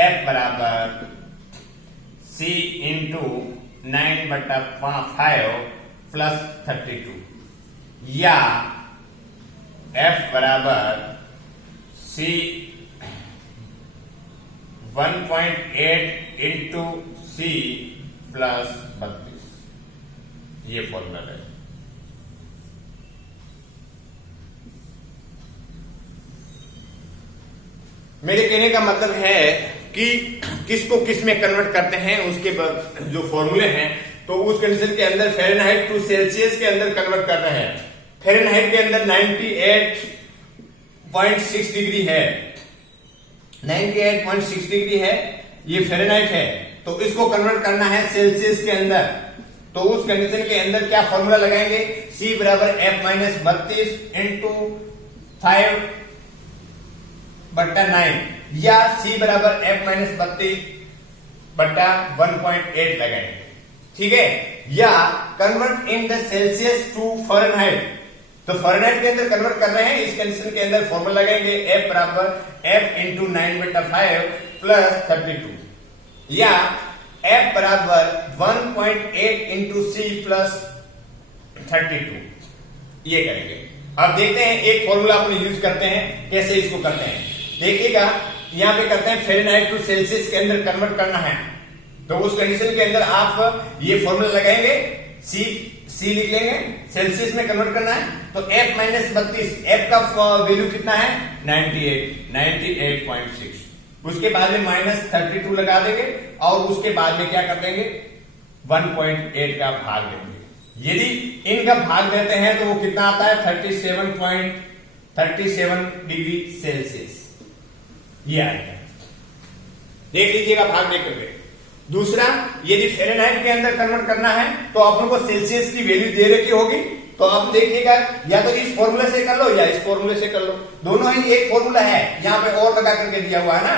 F बराबर C इंटू 9/5 प्लस 32, या F बराबर C 1.8 इंटू C प्लस 32, ये फॉर्मूला है। मेरे कहने का मतलब है कि किसको किस में कन्वर्ट करते हैं, उसके जो फॉर्मूले हैं, तो उस कंडीशन के अंदर फ़ारेनहाइट टू सेल्सियस के अंदर कन्वर्ट कर रहे हैं। फ़ारेनहाइट के अंदर 98.6 डिग्री है, 98.6 डिग्री है, ये फ़ारेनहाइट है। तो इसको कन्वर्ट करना है सेल्सियस के अंदर, तो उस कंडीशन के अंदर क्या फॉर्मूला लगाएंगे, C बराबर F माइनस 32 इंटू 5/9 या C बराबर F माइनस 32/1.8 लगाएंगे, ठीक है। या convert in the Celsius to Fahrenheit, तो फ़ारेनहाइट के अंदर कन्वर्ट कर रहे हैं, इस कंडीशन के अंदर फॉर्मूला लगाएंगे F बराबर F इंटू 9/5 प्लस 32 या F बराबर 1.8 इंटू C प्लस 32, ये करेंगे। अब देखते हैं एक फॉर्मूला अपने यूज करते हैं, कैसे इसको करते हैं देखिएगा। यहां पे करते हैं फ़ारेनहाइट टू सेल्सियस के अंदर कन्वर्ट करना है, तो उस कंडीशन के अंदर आप ये फॉर्मूला लगाएंगे, C लिख लेंगे, सेल्सियस में कन्वर्ट करना है, तो F माइनस 32, F का वैल्यू कितना है 98.6, उसके बाद में माइनस 32 लगा देंगे और उसके बाद में क्या कर देंगे 1.8 का भाग देंगे। यदि इनका भाग देते हैं तो वो कितना आता है 37.37 डिग्री सेल्सियस, ये आएगा, देख लीजिएगा भाग देख करके। दूसरा, यदि फ़ारेनहाइट के अंदर कन्वर्ट करना है तो अपन को सेल्सियस की वैल्यू दे रखी होगी, तो आप देखिएगा या तो इस फॉर्मूले से कर लो या इस फॉर्मूले से कर लो, दोनों ही एक फॉर्मूला है, यहाँ पे और लगा करके दिया हुआ है ना,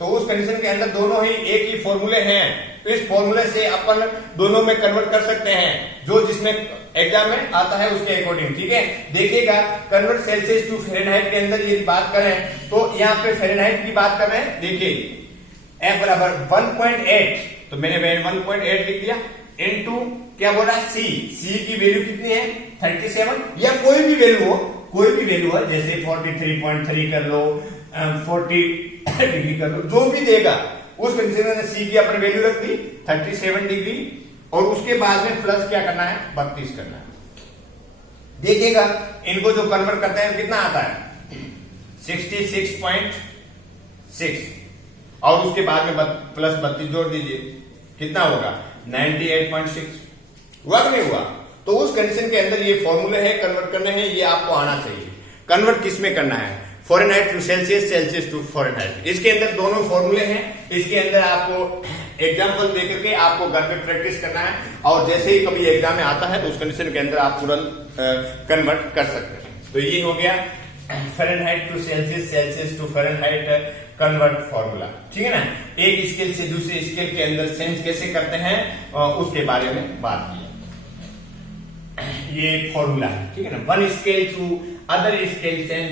तो उस कंडीशन के अंदर दोनों ही एक ही फॉर्मूले हैं, तो इस फॉर्मूले से अपन दोनों में कन्वर्ट कर सकते हैं, जो जिसमें एग्जाम में आता है उसके अकॉर्डिंग, ठीक है। देखिएगा कन्वर्ट सेल्सियस टू फ़ारेनहाइट के अंदर यदि बात करें तो यहाँ पे फ़ारेनहाइट की बात कर रहे हैं, देखिए F बराबर 1.8, तो मैंने 1.8 लिख दिया, इनटू क्या बोला C की वैल्यू कितनी है 37, या कोई भी वैल्यू हो, जैसे 43.3 कर लो, 40 डिग्री कर लो, जो भी देगा उस कंडीशन में C की अपनी वैल्यू रख दी 37 डिग्री, और उसके बाद में प्लस क्या करना है 32 करना है। देखिएगा इनको जो कन्वर्ट करते हैं कितना आता है 66.6, और उसके बाद में प्लस 32 जोड़ दीजिए, कितना होगा 98.6, हुआ कि नहीं हुआ। तो उस कंडीशन के अंदर ये फॉर्मूले है, कन्वर्ट करने हैं, ये आपको आना चाहिए। कन्वर्ट किस में करना है, Fahrenheit to Celsius, Celsius to Fahrenheit, इसके अंदर दोनों फॉर्मूले हैं। इसके अंदर आपको एग्जाम्पल देकर के आपको घर पे प्रैक्टिस करना है, और जैसे ही कभी एग्जाम में आता है तो उस कंडीशन के अंदर आप तुरंत कन्वर्ट कर सकते हैं। तो ये हो गया Fahrenheit to Celsius, Celsius to Fahrenheit convert formula, ठीक है ना। एक स्केल से दूसरे स्केल के अंदर चेंज कैसे करते हैं उसके बारे में बात की, ये फॉर्मूला है, ठीक है ना। One scale to other scale change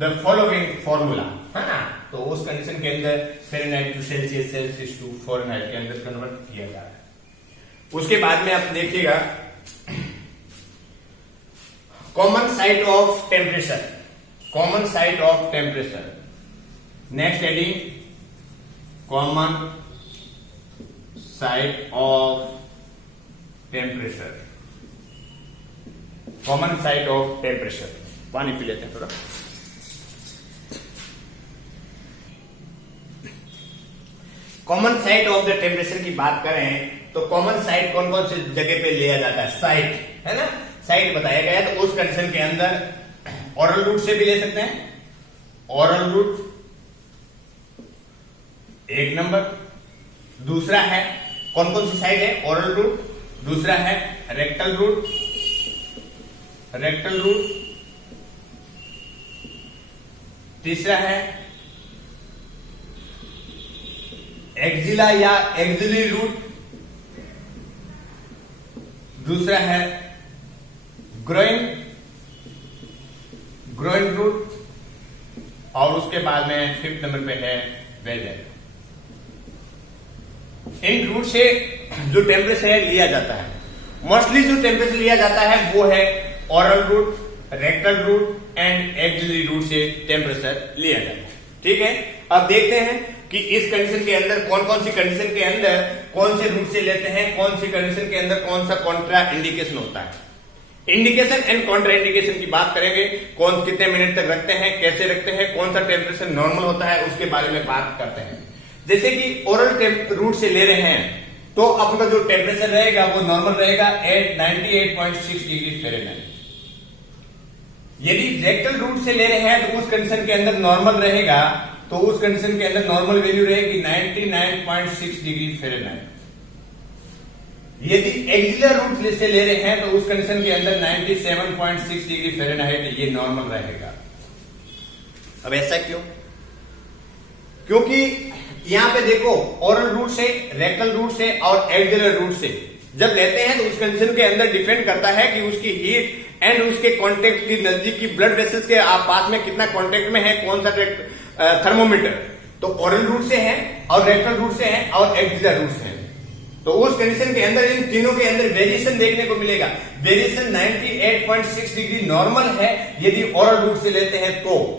the following formula, है ना। तो उस कंडीशन के अंदर Fahrenheit to Celsius, Celsius to Fahrenheit के अंदर कन्वर्ट किया जा रहा है। उसके बाद में आप देखिएगा common site of temperature, common site of temperature, next heading common site of temperature, common site of temperature. पानी पी लेते हैं थोड़ा। Common site of the temperature की बात करें तो कॉमन साइट कौन कौन सी जगह पे लिया जाता है, साइट है ना, साइट बताया गया है। तो उस कंडीशन के अंदर ओरल रूट से भी ले सकते हैं, ओरल रूट एक नंबर, दूसरा है कौन कौन सी साइट है, ओरल रूट, दूसरा है रेक्टल रूट, रेक्टल रूट, तीसरा है एक्जिला या एक्जिली रूट, दूसरा है ग्रोइन, ग्रोइन रूट, और उसके बाद में फिफ्थ नंबर पे है वेजल। इन रूट से जो टेम्परेचर लिया जाता है, मोस्टली जो टेम्परेचर लिया जाता है वो है oral route, rectal route and axillary route से टेम्परेचर लिया जाता है। ठीक है, अब देखते हैं कि इस कंडीशन के अंदर कौन कौन सी कंडीशन के अंदर कौन से रूट से लेते हैं, कौन सी कंडीशन के अंदर कौन सा कॉन्ट्रा इंडिकेशन होता है। इंडिकेशन एंड कॉन्ट्रा इंडिकेशन की बात करेंगे, कौन कितने मिनट तक रखते हैं, कैसे रखते हैं, कौन सा टेम्परेचर नॉर्मल होता है, उसके बारे में बात करते हैं। जैसे कि ओरल रूट से ले रहे हैं तो आपका जो टेम्परेचर रहेगा वो नॉर्मल रहेगा एट 98.6 डिग्री फ़ारेनहाइट। यदि रेक्टल रूट से ले रहे हैं तो उस कंडीशन के अंदर नॉर्मल रहेगा, तो उस कंडीशन के अंदर नॉर्मल वैल्यू रहेगी 99.6 डिग्री फ़ारेनहाइट। यदि एक्सिलर रूट से ले रहे हैं तो उस कंडीशन के अंदर 97.6 डिग्री फ़ारेनहाइट ये नॉर्मल रहेगा। अब ऐसा क्यों? क्योंकि यहां पे देखो ओरल रूट से, रेक्टल रूट से और एक्सिलर रूट से जब लेते हैं तो उस कंडीशन के अंदर डिपेंड करता है कि उसकी हीट एंड उसके कांटेक्ट की नजदीक की ब्लड वेसल्स के पास में कितना कांटेक्ट में है कौन सा थर्मोमीटर। तो ओरल रूट से है और रेक्टल रूट से है और एक्सिलर रूट से है, तो उस कंडीशन के अंदर इन तीनों के अंदर वेरिएशन देखने को मिलेगा। वेरिएशन 98.6 डिग्री नॉर्मल है यदि ओरल रूट से लेते हैं तो।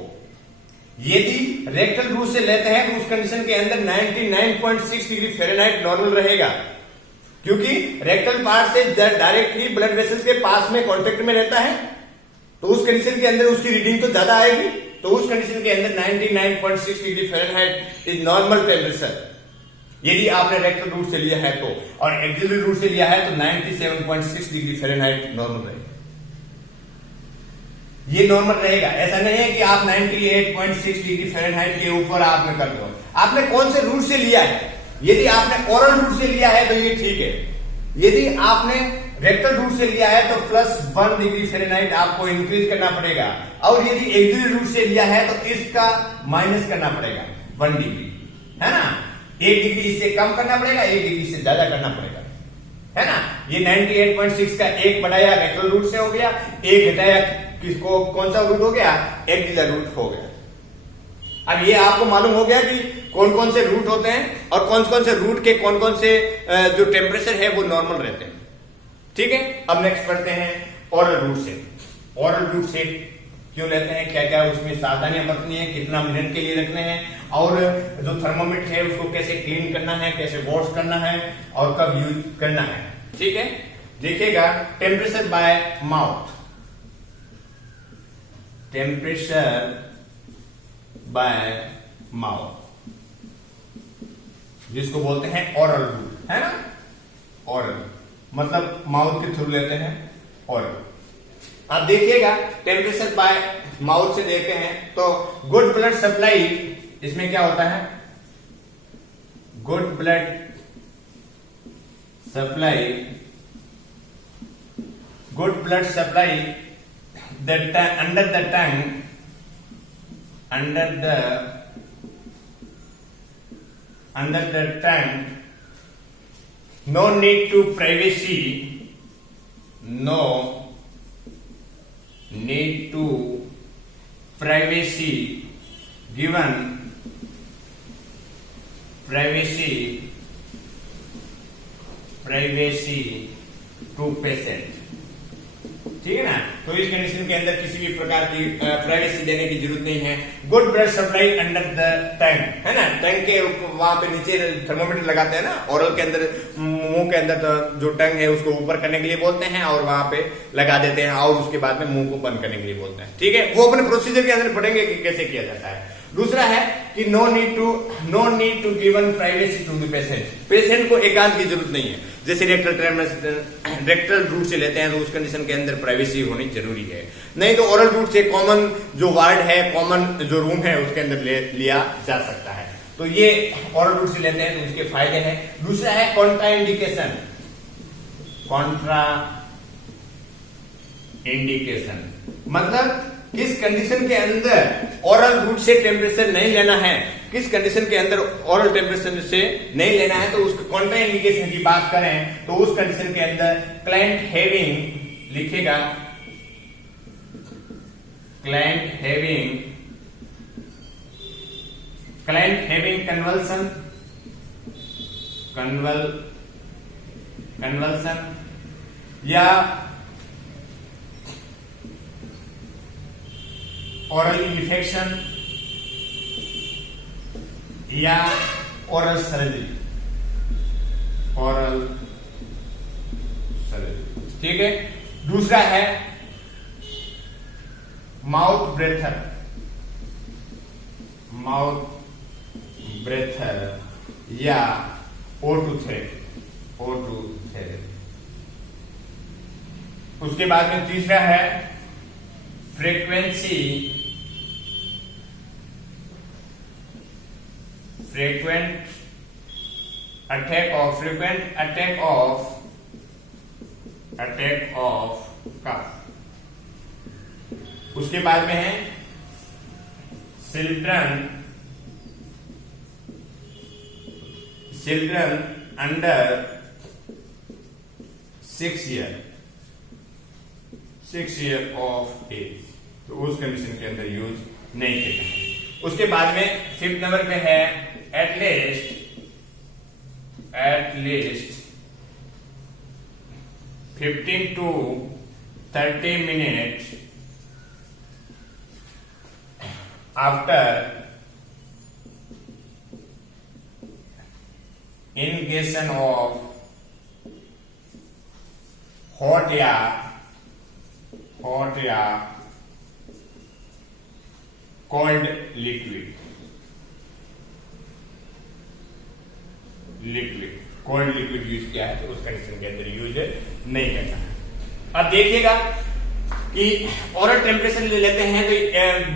यदि रेक्टल रूट से लेते हैं तो उस कंडीशन के अंदर 99.6 डिग्री फ़ारेनहाइट नॉर्मल रहेगा, क्योंकि रेक्टल पार्ट से डायरेक्ट ही ब्लड वेसल्स के पास में कांटेक्ट में रहता है, तो उस कंडीशन के अंदर उसकी रीडिंग तो ज्यादा आएगी। तो उस कंडीशन के अंदर 99.6 degree Fahrenheit is normal temperature यदि आपने रेक्टल रूट से लिया है तो, और एक्सिलरी रूट से लिया है तो 97.6 डिग्री फ़ारेनहाइट नॉर्मल रहेगा। ये नॉर्मल रहेगा, ऐसा नहीं है कि आप 98.6 डिग्री फ़ारेनहाइट के ऊपर आपने कर दो। आपने कौन से रूट से लिया है? यदि आपने ओरल रूट से लिया है तो ये ठीक है। यदि आपने रेक्टल रूट से लिया है तो +1 डिग्री फ़ारेनहाइट आपको इंक्रीज करना पड़ेगा, और यदि एक्सिलरी रूट से लिया है तो इसका माइनस करना पड़ेगा 1 डिग्री, है ना। 1 डिग्री इससे कम करना पड़ेगा, 1 डिग्री से ज्यादा करना पड़ेगा, है ना। ये 98.6 का एक बढ़ाया रेक्टल रूट से हो गया, एक घटाया किसको, कौन सा रूट हो गया, एक्सिलर रूट हो गया। अब ये आपको मालूम हो गया कि कौन कौन से रूट होते हैं और कौन कौन से रूट के कौन कौन से जो टेम्परेचर है वो नॉर्मल रहते हैं। ठीक है, अब नेक्स्ट पढ़ते हैं ओरल रूट से। ओरल रूट से क्यों लेते हैं, क्या क्या उसमें सावधानियां बरतनी है, कितना मिनट के लिए रखने हैं, और जो थर्मोमीटर है उसको कैसे क्लीन करना है, कैसे वॉश करना है और कब यूज करना है। ठीक है, देखिएगा temperature by mouth, temperature by mouth जिसको बोलते हैं ओरल रूट, है ना। ओरल मतलब माउथ के थ्रू लेते हैं ओरल। अब देखिएगा टेम्परेचर बाय माउथ से देखते हैं तो गुड ब्लड सप्लाई, इसमें क्या होता है, good blood supply, good blood supply under the tongue, under the tongue, no need to privacy, no need to privacy given, privacy to patient। ठीक है ना, तो इस कंडीशन के अंदर किसी भी प्रकार की प्राइवेसी देने की जरूरत नहीं है। Good blood supply under the tongue, है ना, टंग के वहां पे नीचे थर्मोमीटर लगाते हैं ना, ओरल के अंदर मुंह के अंदर तो जो टंग है उसको ऊपर करने के लिए बोलते हैं और वहां पे लगा देते हैं और उसके बाद में मुंह को बंद करने के लिए बोलते हैं। ठीक है, वो अपने प्रोसीजर के अंदर पढ़ेंगे कि कैसे किया जाता है। दूसरा है कि no need to given privacy to the patient, patient को एकांत की जरूरत नहीं है। जैसे रेक्टल रूट से लेते हैं तो उस कंडीशन के अंदर प्राइवेसी होनी जरूरी है, नहीं तो ओरल रूट से कॉमन जो वार्ड है, कॉमन जो रूम है उसके अंदर लिया जा सकता है। तो ये ओरल रूट से लेते हैं तो उसके फायदे हैं। दूसरा है कॉन्ट्रा इंडिकेशन, कॉन्ट्रा इंडिकेशन मतलब किस कंडीशन के अंदर ओरल रूट से टेम्परेचर नहीं लेना है, किस कंडीशन के अंदर ओरल टेम्परेचर से नहीं लेना है, तो उसके कॉन्ट्रा इंडिकेशन की बात करें तो उस कंडीशन के अंदर क्लाइंट हैविंग लिखेगा, क्लाइंट हैविंग कन्वल्सन या ओरल इन्फेक्शन या ओरल सर्जरी, ओरल सर्जरी, ठीक है। दूसरा है माउथ ब्रेथर, माउथ ब्रेथर या O2 थेरेपी, O2 थेरेपी। उसके बाद में तीसरा है फ्रीक्वेंट अटैक ऑफ कफ। उसके बाद में है children under 6 year of age, तो उस कंडीशन के अंदर यूज नहीं करना है। उसके बाद में 5th नंबर पे है at least 15 to 30 minutes after ingestion of hot या cold liquid, cold liquid use किया है तो उस कंडीशन के अंदर यूज नहीं करना है। अब देखिएगा कि ओरल टेम्परेचर ले लेते हैं तो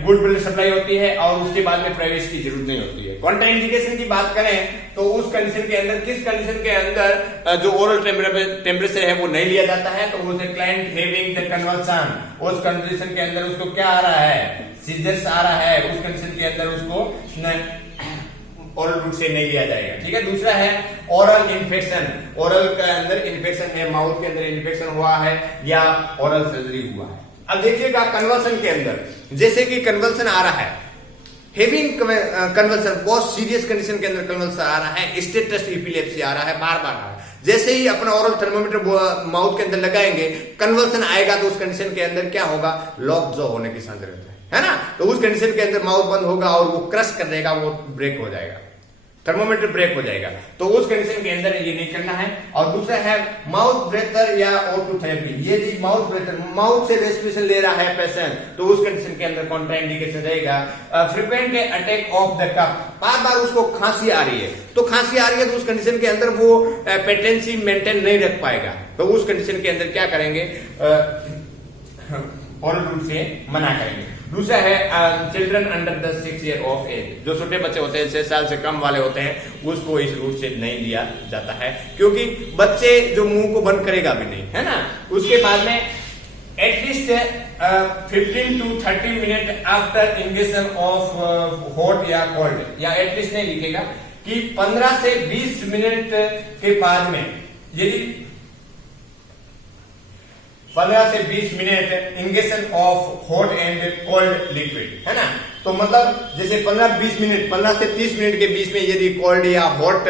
गुड ब्लड सप्लाई होती है और उसके बाद में प्राइवेसी की जरूरत नहीं होती है। कॉन्ट्राइंडिकेशन की बात करें तो उस कंडीशन के अंदर, किस कंडीशन के अंदर जो ओरल टेम्परेचर है वो नहीं लिया जाता है, तो उसे क्लाइंट हैविंग द कन्वल्सन, उस कंडीशन के अंदर उसको क्या आ रहा है, सीजर्स आ रहा है, उस कंडीशन के अंदर उसको ओरल रूट से नहीं लिया जाएगा, ठीक है। दूसरा है ओरल इन्फेक्शन, ओरल के अंदर इन्फेक्शन है, माउथ के अंदर इन्फेक्शन हुआ है या ओरल सर्जरी हुआ है। अब देखिएगा कन्वर्सन के अंदर, जैसे कि कन्वर्सन आ रहा है, हेविंग कन्वर्सन, बहुत सीरियस कंडीशन के अंदर कन्वर्सन आ रहा है, स्टेटस एपिलेप्सी आ रहा है, बार बार आ रहा है, जैसे ही अपना ओरल थर्मोमीटर माउथ के अंदर लगाएंगे, कन्वर्सन आएगा तो उस कंडीशन के अंदर क्या होगा, लॉक जॉ होने की सांस रहता है ना, तो उस कंडीशन के अंदर माउथ बंद होगा और वो क्रश कर देगा, वो ब्रेक हो जाएगा, थर्मोमीटर ब्रेक हो जाएगा, तो उस कंडीशन के अंदर ये नहीं करना है। और दूसरा है माउथ ब्रेथर या O2 थेरेपी, ये जी माउथ ब्रेथर, माउथ से रेस्पिरेशन ले रहा है पेशेंट, तो उस कंडीशन के अंदर कॉन्ट्राइंडिकेशन रहेगा। फ्रीक्वेंट अटैक ऑफ द कफ, बार बार उसको खांसी आ रही है, तो खांसी आ रही है तो उस कंडीशन के अंदर वो पेटेंसी मेंटेन नहीं रख पाएगा, तो उस कंडीशन के अंदर क्या करेंगे, ओरल रूट से मना करेंगे। दूसरा है children under the 6 year of age, जो छोटे बच्चे होते हैं 6 साल से कम वाले होते हैं, उसको इस रूट से नहीं लिया जाता है, क्योंकि बच्चे जो मुंह को बंद करेगा भी नहीं, है ना। उसके बाद में at least 15 to 30 minute after injection of hot या कोल्ड, या एटलीस्ट नहीं लिखेगा कि 15 से 20 मिनट के बाद में, यदि 15 से 20 minute injection of hot and cold liquid, है ना, तो मतलब जैसे 15-20 मिनट, 15 से 30 मिनट के बीच में यदि कोल्ड या हॉट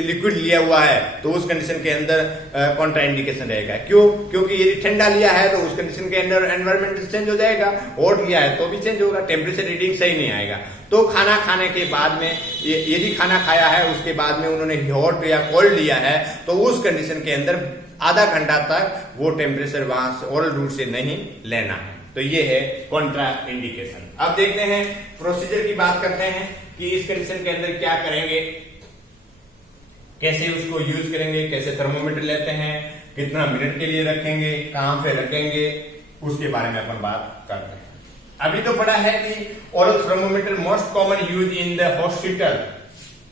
लिक्विड लिया हुआ है तो उस कंडीशन के अंदर कॉन्ट्राइंडिकेशन रहेगा। क्यों? क्योंकि यदि ठंडा लिया है तो उस कंडीशन के अंदर एनवायरमेंट चेंज हो जाएगा, हॉट लिया है तो भी चेंज होगा, टेम्परेचर रीडिंग सही नहीं आएगा। तो खाना खाने के बाद में, यदि खाना खाया है उसके बाद में उन्होंने हॉट या कोल्ड लिया है तो उस कंडीशन के अंदर आधा घंटा तक वो टेम्परेचर वहां से ओरल रूट से नहीं लेना है। तो ये है कॉन्ट्रा इंडिकेशन। अब देखते हैं प्रोसीजर की बात करते हैं कि इस कंडीशन के अंदर क्या करेंगे, कैसे उसको यूज करेंगे, कैसे थर्मोमीटर लेते हैं, कितना मिनट के लिए रखेंगे, कहां पे रखेंगे, उसके बारे में अपन बात करते हैं। अभी तो पढ़ा है कि oral thermometer most common use in the hospital,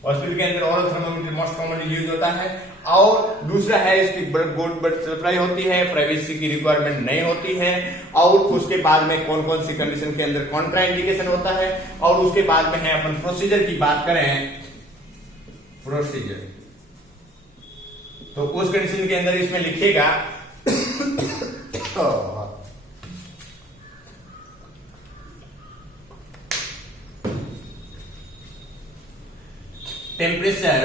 hospital के अंदर oral thermometer most commonly use होता है। और दूसरा है इसकी गुड ब्लड सप्लाई होती है, प्राइवेसी की रिक्वायरमेंट नहीं होती है। और उसके बाद में कौन कौन सी कंडीशन के अंदर कॉन्ट्रा इंडिकेशन होता है। और उसके बाद में है अपन प्रोसीजर की बात करें, प्रोसीजर तो उस कंडीशन के अंदर इसमें लिखेगा temperature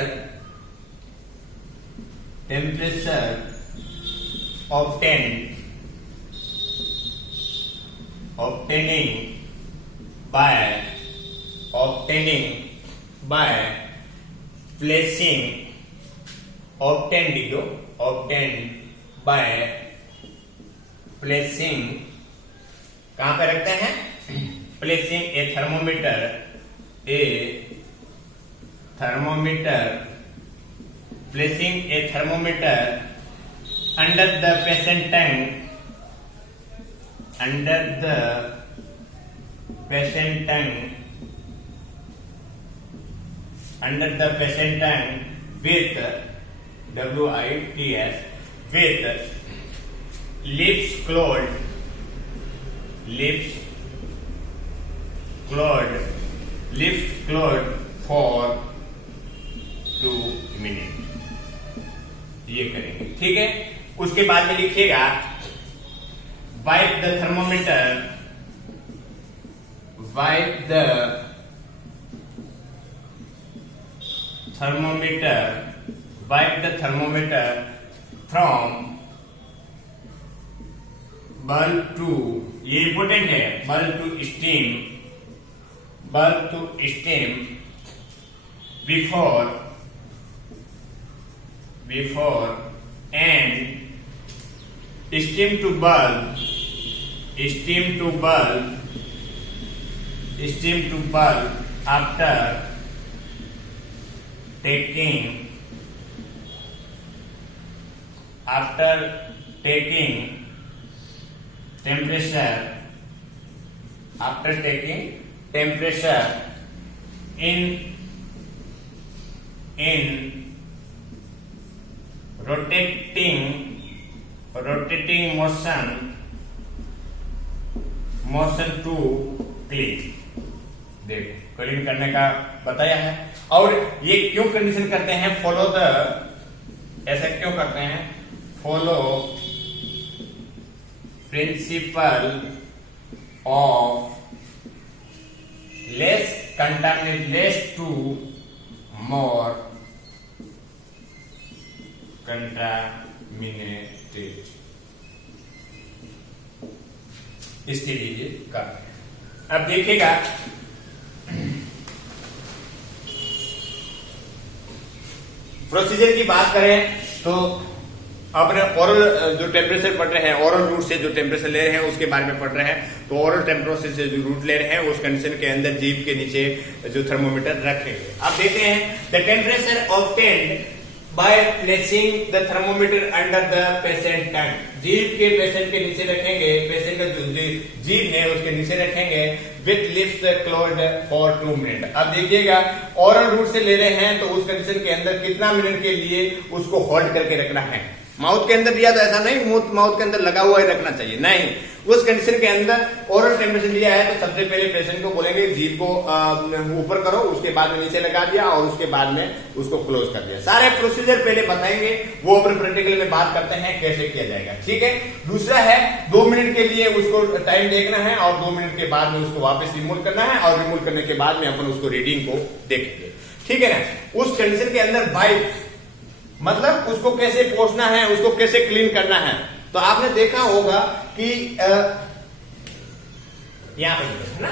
obtaining by obtaining by placing obtained लिखो obtained by placing कहां पे रखते हैं placing a thermometer placing a thermometer under the patient tank with WITS with lips closed for 2 minutes ये करेंगे। ठीक है, उसके बाद में लिखिएगा wipe the thermometer from bulb to ये इंपोर्टेंट है bulb to steam before and steam to bulb after taking temperature in rotating motion to clean। देखो क्लीन करने का बताया है। और ये क्यों कंडीशन करते हैं फॉलो द, ऐसा क्यों करते हैं follow principle of less to more contaminated इसके लिए करते हैं। अब देखिएगा प्रोसीजर की बात करें तो अपने ओरल जो टेम्परेचर पढ़ रहे हैं, ओरल रूट से जो टेम्परेचर ले रहे हैं उसके बारे में पढ़ रहे हैं। तो ओरल टेम्परेचर से जो रूट ले रहे हैं उस कंडीशन के अंदर जीभ के नीचे जो थर्मोमीटर रखेंगे। अब देखते हैं the temperature obtained by placing the thermometer under the patient tongue. जीभ के पेशेंट के नीचे रखेंगे, पेशेंट का जो जीभ है उसके नीचे रखेंगे with lips closed for 2 minute. अब देखिएगा ओरल रूट से ले रहे हैं तो उस कंडीशन के अंदर कितना मिनट के लिए उसको होल्ड करके रखना है। माउथ के अंदर दिया तो ऐसा नहीं माउथ के अंदर लगा हुआ ही रखना चाहिए, नहीं। उस कंडीशन के अंदर ओरल टेम्परेचर लिया है तो सबसे पहले पेशेंट को बोलेंगे जीभ को ऊपर करो, उसके बाद में नीचे लगा दिया और उसके बाद में उसको क्लोज कर दिया। सारे प्रोसीजर पहले बताएंगे, वो अपने प्रैक्टिकल में बात करते हैं कैसे किया जाएगा। ठीक है, दूसरा है 2 मिनट के लिए उसको टाइम देखना है और 2 मिनट के बाद में उसको वापस रिमूव करना है और रिमूव करने के बाद में अपन उसको रीडिंग को देखेंगे। ठीक है ना। उस कंडीशन के अंदर वाइप मतलब उसको कैसे पोंछना है, उसको कैसे क्लीन करना है। तो आपने देखा होगा कि यहां पे है ना,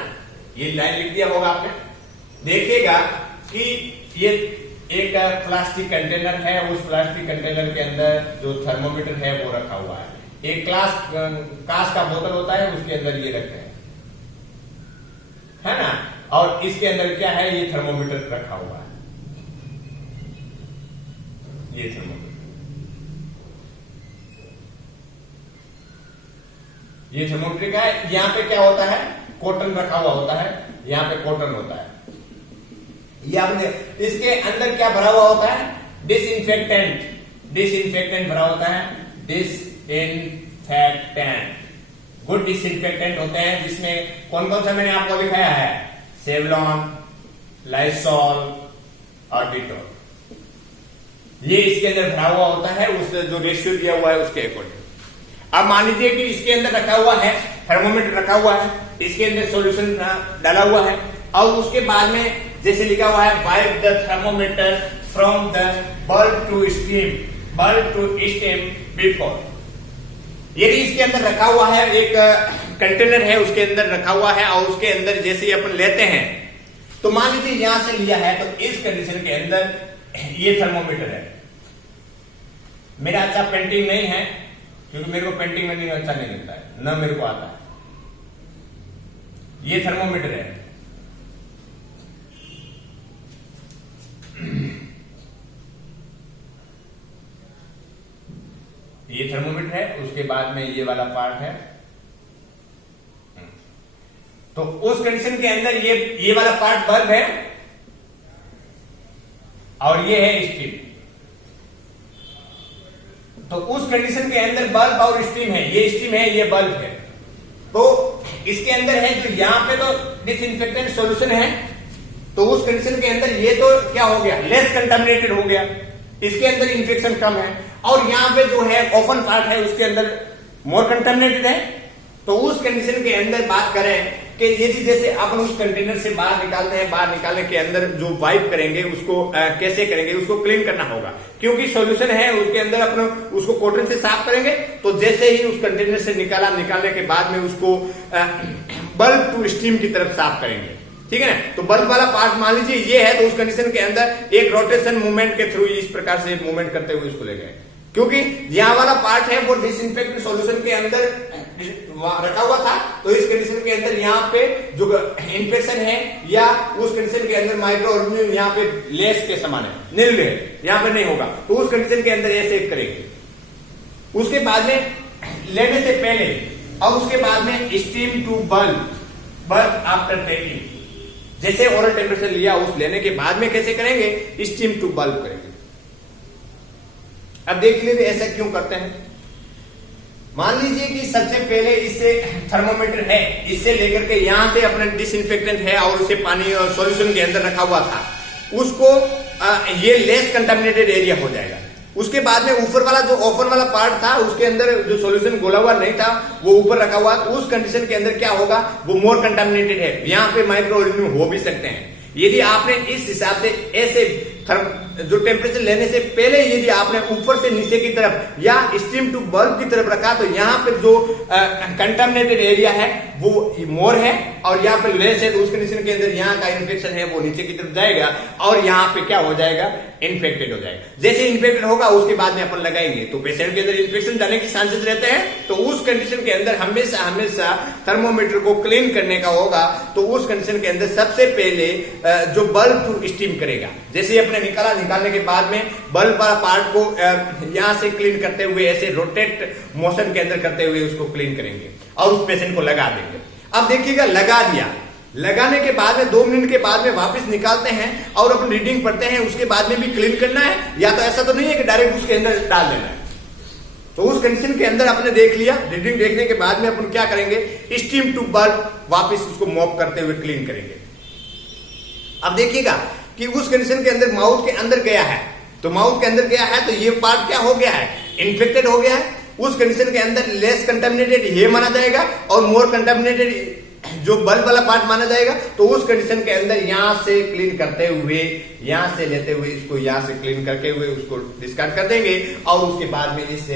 ये लाइन लिख दिया होगा आपने, देखिएगा कि ये एक प्लास्टिक कंटेनर है, उस प्लास्टिक कंटेनर के अंदर जो थर्मोमीटर है वो रखा हुआ है। एक कांच का बोतल होता है, उसके अंदर ये रखते हैं, है ना, और इसके अंदर क्या है, ये थर्मोमीटर रखा हुआ है, ये थर्मोमीटर। ये थर्मोमीटर का है, यहाँ पे क्या होता है, कॉटन रखा हुआ होता है, यहाँ पे कॉटन होता है। ये आपने इसके अंदर क्या भरा हुआ होता है, डिसइंफेक्टेंट भरा होता है, डिसइंफेक्टेंट। गुड डिसइंफेक्टेंट होते हैं जिसमें कौन कौन सा मैंने आपको दिखाया है, सेवलॉन, लाइसॉल और डिटॉल। ये इसके अंदर भरा हुआ होता है, उस जो रेशियो दिया हुआ है उसके अकॉर्डिंग। अब मान लीजिए कि इसके अंदर रखा हुआ है, थर्मोमीटर रखा हुआ है, इसके अंदर सॉल्यूशन डाला हुआ है, और उसके बाद में जैसे लिखा हुआ है wipe the thermometer from the bulb to stem before. यदि इसके अंदर रखा हुआ है एक कंटेनर है उसके अंदर रखा हुआ है और उसके अंदर जैसे ही अपन लेते हैं तो मान लीजिए यहां से लिया है तो इस कंडीशन के अंदर ये थर्मोमीटर है। मेरा अच्छा पेंटिंग नहीं है क्योंकि मेरे को पेंटिंग में अच्छा नहीं लगता है, ना मेरे को आता है। ये थर्मोमीटर है, ये थर्मोमीटर है, उसके बाद में ये वाला पार्ट है। तो उस कंडीशन के अंदर ये वाला पार्ट बल्ब है और ये है स्टीम। तो उस कंडीशन के अंदर बल्ब और स्टीम है, ये स्टीम है ये बल्ब है। तो इसके अंदर है जो यहां पे तो डिसइंफेक्टेंट सॉल्यूशन है, तो उस कंडीशन के अंदर ये तो क्या हो गया, लेस कंटामिनेटेड हो गया, इसके अंदर इंफेक्शन कम है। और यहां पे जो है ओपन पार्ट है उसके अंदर मोर कंटामिनेटेड है। तो उस कंडीशन के अंदर बात करें कि यदि जैसे अपन उस कंटेनर से बाहर निकालते हैं, बाहर निकालने के अंदर जो वाइप करेंगे उसको कैसे करेंगे, उसको क्लीन करना होगा क्योंकि सॉल्यूशन है उसके अंदर। अपन उसको कॉटन से साफ करेंगे तो जैसे ही उस कंटेनर से निकालने के बाद में उसको बल्ब टू स्टीम की तरफ साफ करेंगे, ठीक है ना। तो बल्ब वाला पार्ट मान लीजिए ये है, तो उस कंडीशन के अंदर एक रोटेशन मूवमेंट के थ्रू इस प्रकार से मूवमेंट करते हुए इसको ले गए, क्योंकि यहां वाला पार्ट है वो डिसइंफेक्टेंट सॉल्यूशन के अंदर रखा हुआ था। तो इस कंडीशन के अंदर यहाँ पे जो इन्फेक्शन है या उस कंडीशन के अंदर माइक्रो ऑर्गेनिज्म यहाँ पे लेस के समान है, नील है, यहाँ पे नहीं होगा। तो उस कंडीशन के अंदर ऐसे करेंगे। उसके बाद में लेने से पहले और उसके बाद में stem to bulb after taking, जैसे ओरल टेम्परेचर लिया उस लेने के बाद में कैसे करेंगे, स्टीम टू बल्ब करेंगे। अब देख लीजिए ऐसा क्यों करते हैं। मान लीजिए कि सबसे पहले इससे थर्मोमीटर है, इससे लेकर के यहां से अपना डिसइंफेक्टेंट है और उसे पानी और सॉल्यूशन के अंदर रखा हुआ था, उसको ये लेस कंटामिनेटेड एरिया हो जाएगा। उसके बाद में ऊपर वाला जो ओपन वाला पार्ट था उसके अंदर जो सॉल्यूशन घोला हुआ नहीं था वो ऊपर रखा हुआ, तो उस कंडीशन के अंदर क्या होगा, वो मोर कंटामिनेटेड है, यहाँ पे माइक्रो ऑर्गेनिज्म हो भी सकते हैं। यदि आपने इस हिसाब से ऐसे जो टेम्परेचर लेने से पहले यदि आपने ऊपर से नीचे की तरफ या स्टीम टू बल्ब की तरफ रखा तो यहाँ पे जो कंटामिनेटेड एरिया है वो मोर है और यहाँ पे लेस है, तो उस कंडीशन के अंदर यहाँ का इन्फेक्शन है वो नीचे की तरफ जाएगा और यहाँ पे क्या हो जाएगा, इन्फेक्टेड हो जाएगा। जैसे इन्फेक्टेड होगा उसके बाद में अपन लगाएंगे तो पेशेंट के अंदर इन्फेक्शन जाने के चांसेस रहते हैं। तो उस कंडीशन के अंदर हमेशा हमेशा थर्मोमीटर को क्लीन करने का होगा। तो उस कंडीशन के अंदर सबसे पहले जो बल्ब टू स्टीम करेगा, जैसे अपने निकालने के बाद में बल्ब वाला पार्ट को यहां से क्लीन करते हुए ऐसे रोटेट मोशन के अंदर करते हुए उसको क्लीन करेंगे और उस पेशेंट को लगा देंगे। अब देखिएगा लगा दिया, लगाने के बाद में 2 मिनट के बाद में वापस निकालते हैं और अपन रीडिंग पढ़ते हैं, उसके बाद में भी क्लीन करना है, या तो ऐसा तो नहीं है कि डायरेक्ट उसके अंदर डाल देना है। तो उस कंडीशन के अंदर आपने देख लिया, रीडिंग देखने के बाद में अपन क्या करेंगे, स्टीम टू बल्ब वापस उसको मॉप करते हुए क्लीन करेंगे। अब देखिएगा कि उस कंडीशन के अंदर माउथ के अंदर गया है, तो माउथ के अंदर गया है तो ये पार्ट क्या हो गया है, इन्फेक्टेड हो गया है। उस कंडीशन के अंदर लेस कंटामिनेटेड ये माना जाएगा और मोर कंटामिनेटेड जो बल्ब वाला पार्ट माना जाएगा। तो उस कंडीशन के अंदर यहां से क्लीन करते हुए, यहां से लेते हुए इसको यहां से क्लीन करके हुए उसको डिस्कार्ड कर देंगे और उसके बाद में इस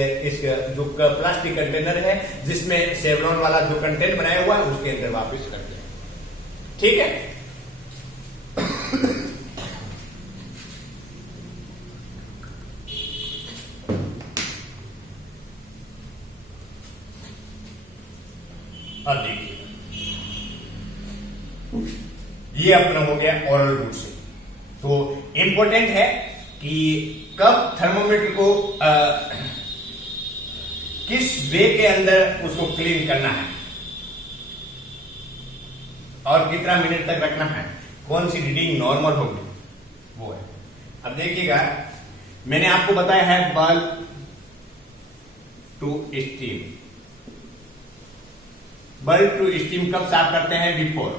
जो प्लास्टिक कंटेनर है जिसमें सेवलॉन वाला जो कंटेंट बनाया हुआ है उसके अंदर वापस कर देंगे, ठीक है। अब देखिए ये अपना हो गया ओरल रूट से। तो इंपॉर्टेंट है कि कब थर्मोमीटर को किस वे के अंदर उसको क्लीन करना है और कितना मिनट तक रखना है, कौन सी रीडिंग नॉर्मल होगी वो है। अब देखिएगा मैंने आपको बताया है bulb to stem. Bulb to stem कब साफ करते हैं, बिफोर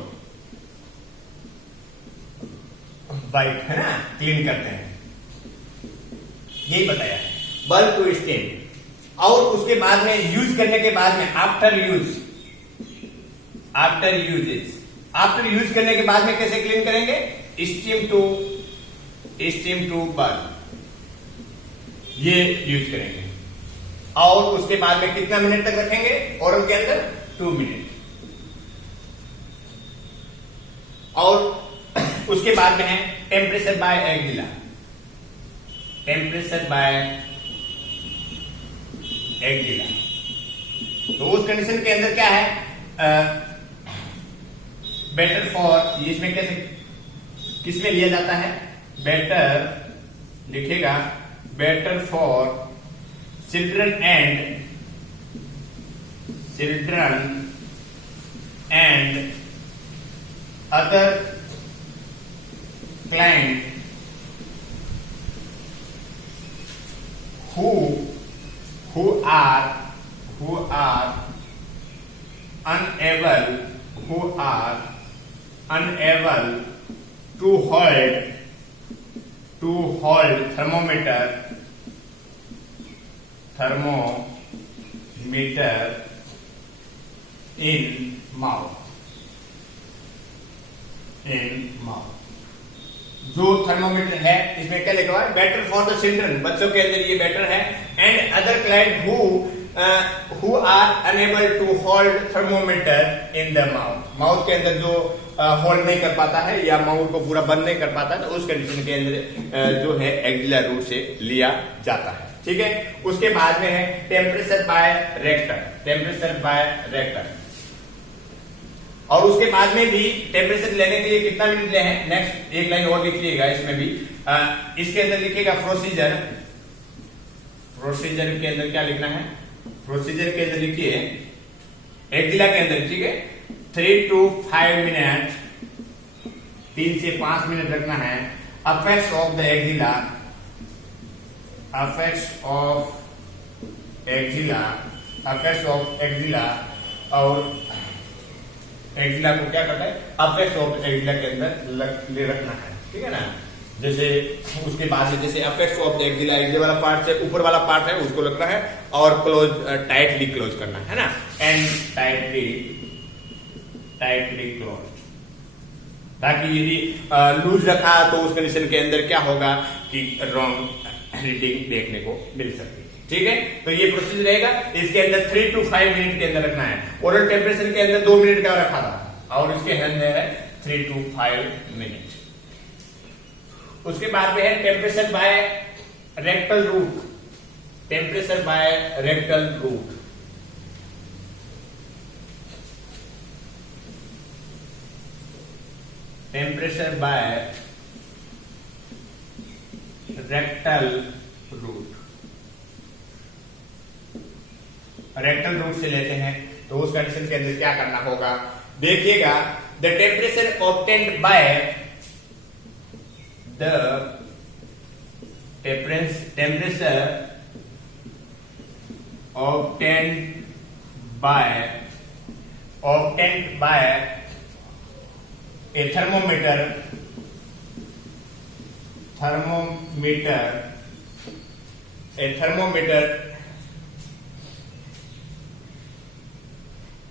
वाइट है ना, क्लीन करते हैं, यही बताया है बल्ब टू स्टीम। और उसके बाद में यूज करने के बाद में आफ्टर यूज करने के बाद में कैसे क्लीन करेंगे, स्टीम टू बल्ब ये यूज करेंगे। और उसके बाद में कितना मिनट तक रखेंगे ओरल के अंदर, 2 मिनट। और उसके बाद में है temperature by axilla. Temperature by axilla, तो उस कंडीशन के अंदर क्या है, बेटर फॉर, इसमें कैसे किसमें लिया जाता है, बेटर लिखेगा, better for children and other client who are unable to hold thermometer in mouth, जो थर्मोमीटर है इसमें क्या लिखा हुआ है, बेटर फॉर द चिल्ड्रन, बच्चों के अंदर ये बेटर है, and other client who are unable to hold thermometer in the mouth, mouth के अंदर जो होल्ड नहीं कर पाता है या माउथ को पूरा बंद नहीं कर पाता है, तो उस कंडीशन के अंदर जो है एक्जिला रूट से लिया जाता है। ठीक है, उसके बाद में है temperature by rectum, temperature by rectum. और उसके बाद में भी टेम्परेचर लेने के लिए कितना मिनट ले हैं, नेक्स्ट एक लाइन और लिख लीजिएगा इसमें भी, इसके अंदर लिखिएगा प्रोसीजर, प्रोसीजर के अंदर क्या लिखना है, प्रोसीजर के अंदर लिखिए एक्जिला के अंदर, ठीक है, 3 to 5 मिनट, 3 से 5 मिनट रखना है। Affects of the axilla, affects of axilla, affects of axilla, और एक्जिला को क्या करता है, अफेक्ट्स ऑफ एक्जिला के अंदर ले रखना है, ठीक है ना। जैसे उसके बाद में जैसे affects of the axilla, axilla वाला पार्ट से ऊपर वाला पार्ट है उसको रखना है, और क्लोज, टाइटली क्लोज करना है ना, एंड टाइटली क्लोज, ताकि यदि लूज रखा तो उस कंडीशन के अंदर क्या होगा कि रॉन्ग रीडिंग देखने को मिल सकती है। ठीक है, तो ये प्रोसीजर रहेगा, इसके अंदर 3 to 5 मिनट के अंदर रखना है। ओरल टेम्परेचर के अंदर 2 मिनट का रखा था, और इसके अंदर है 3 to 5 मिनट। उसके बाद में है temperature by rectal route, temperature by rectal route, temperature by rectal route, rectal root से लेते हैं, तो उस कंडीशन के अंदर क्या करना होगा, देखिएगा, the temperature obtained by the temperature obtained by a thermometer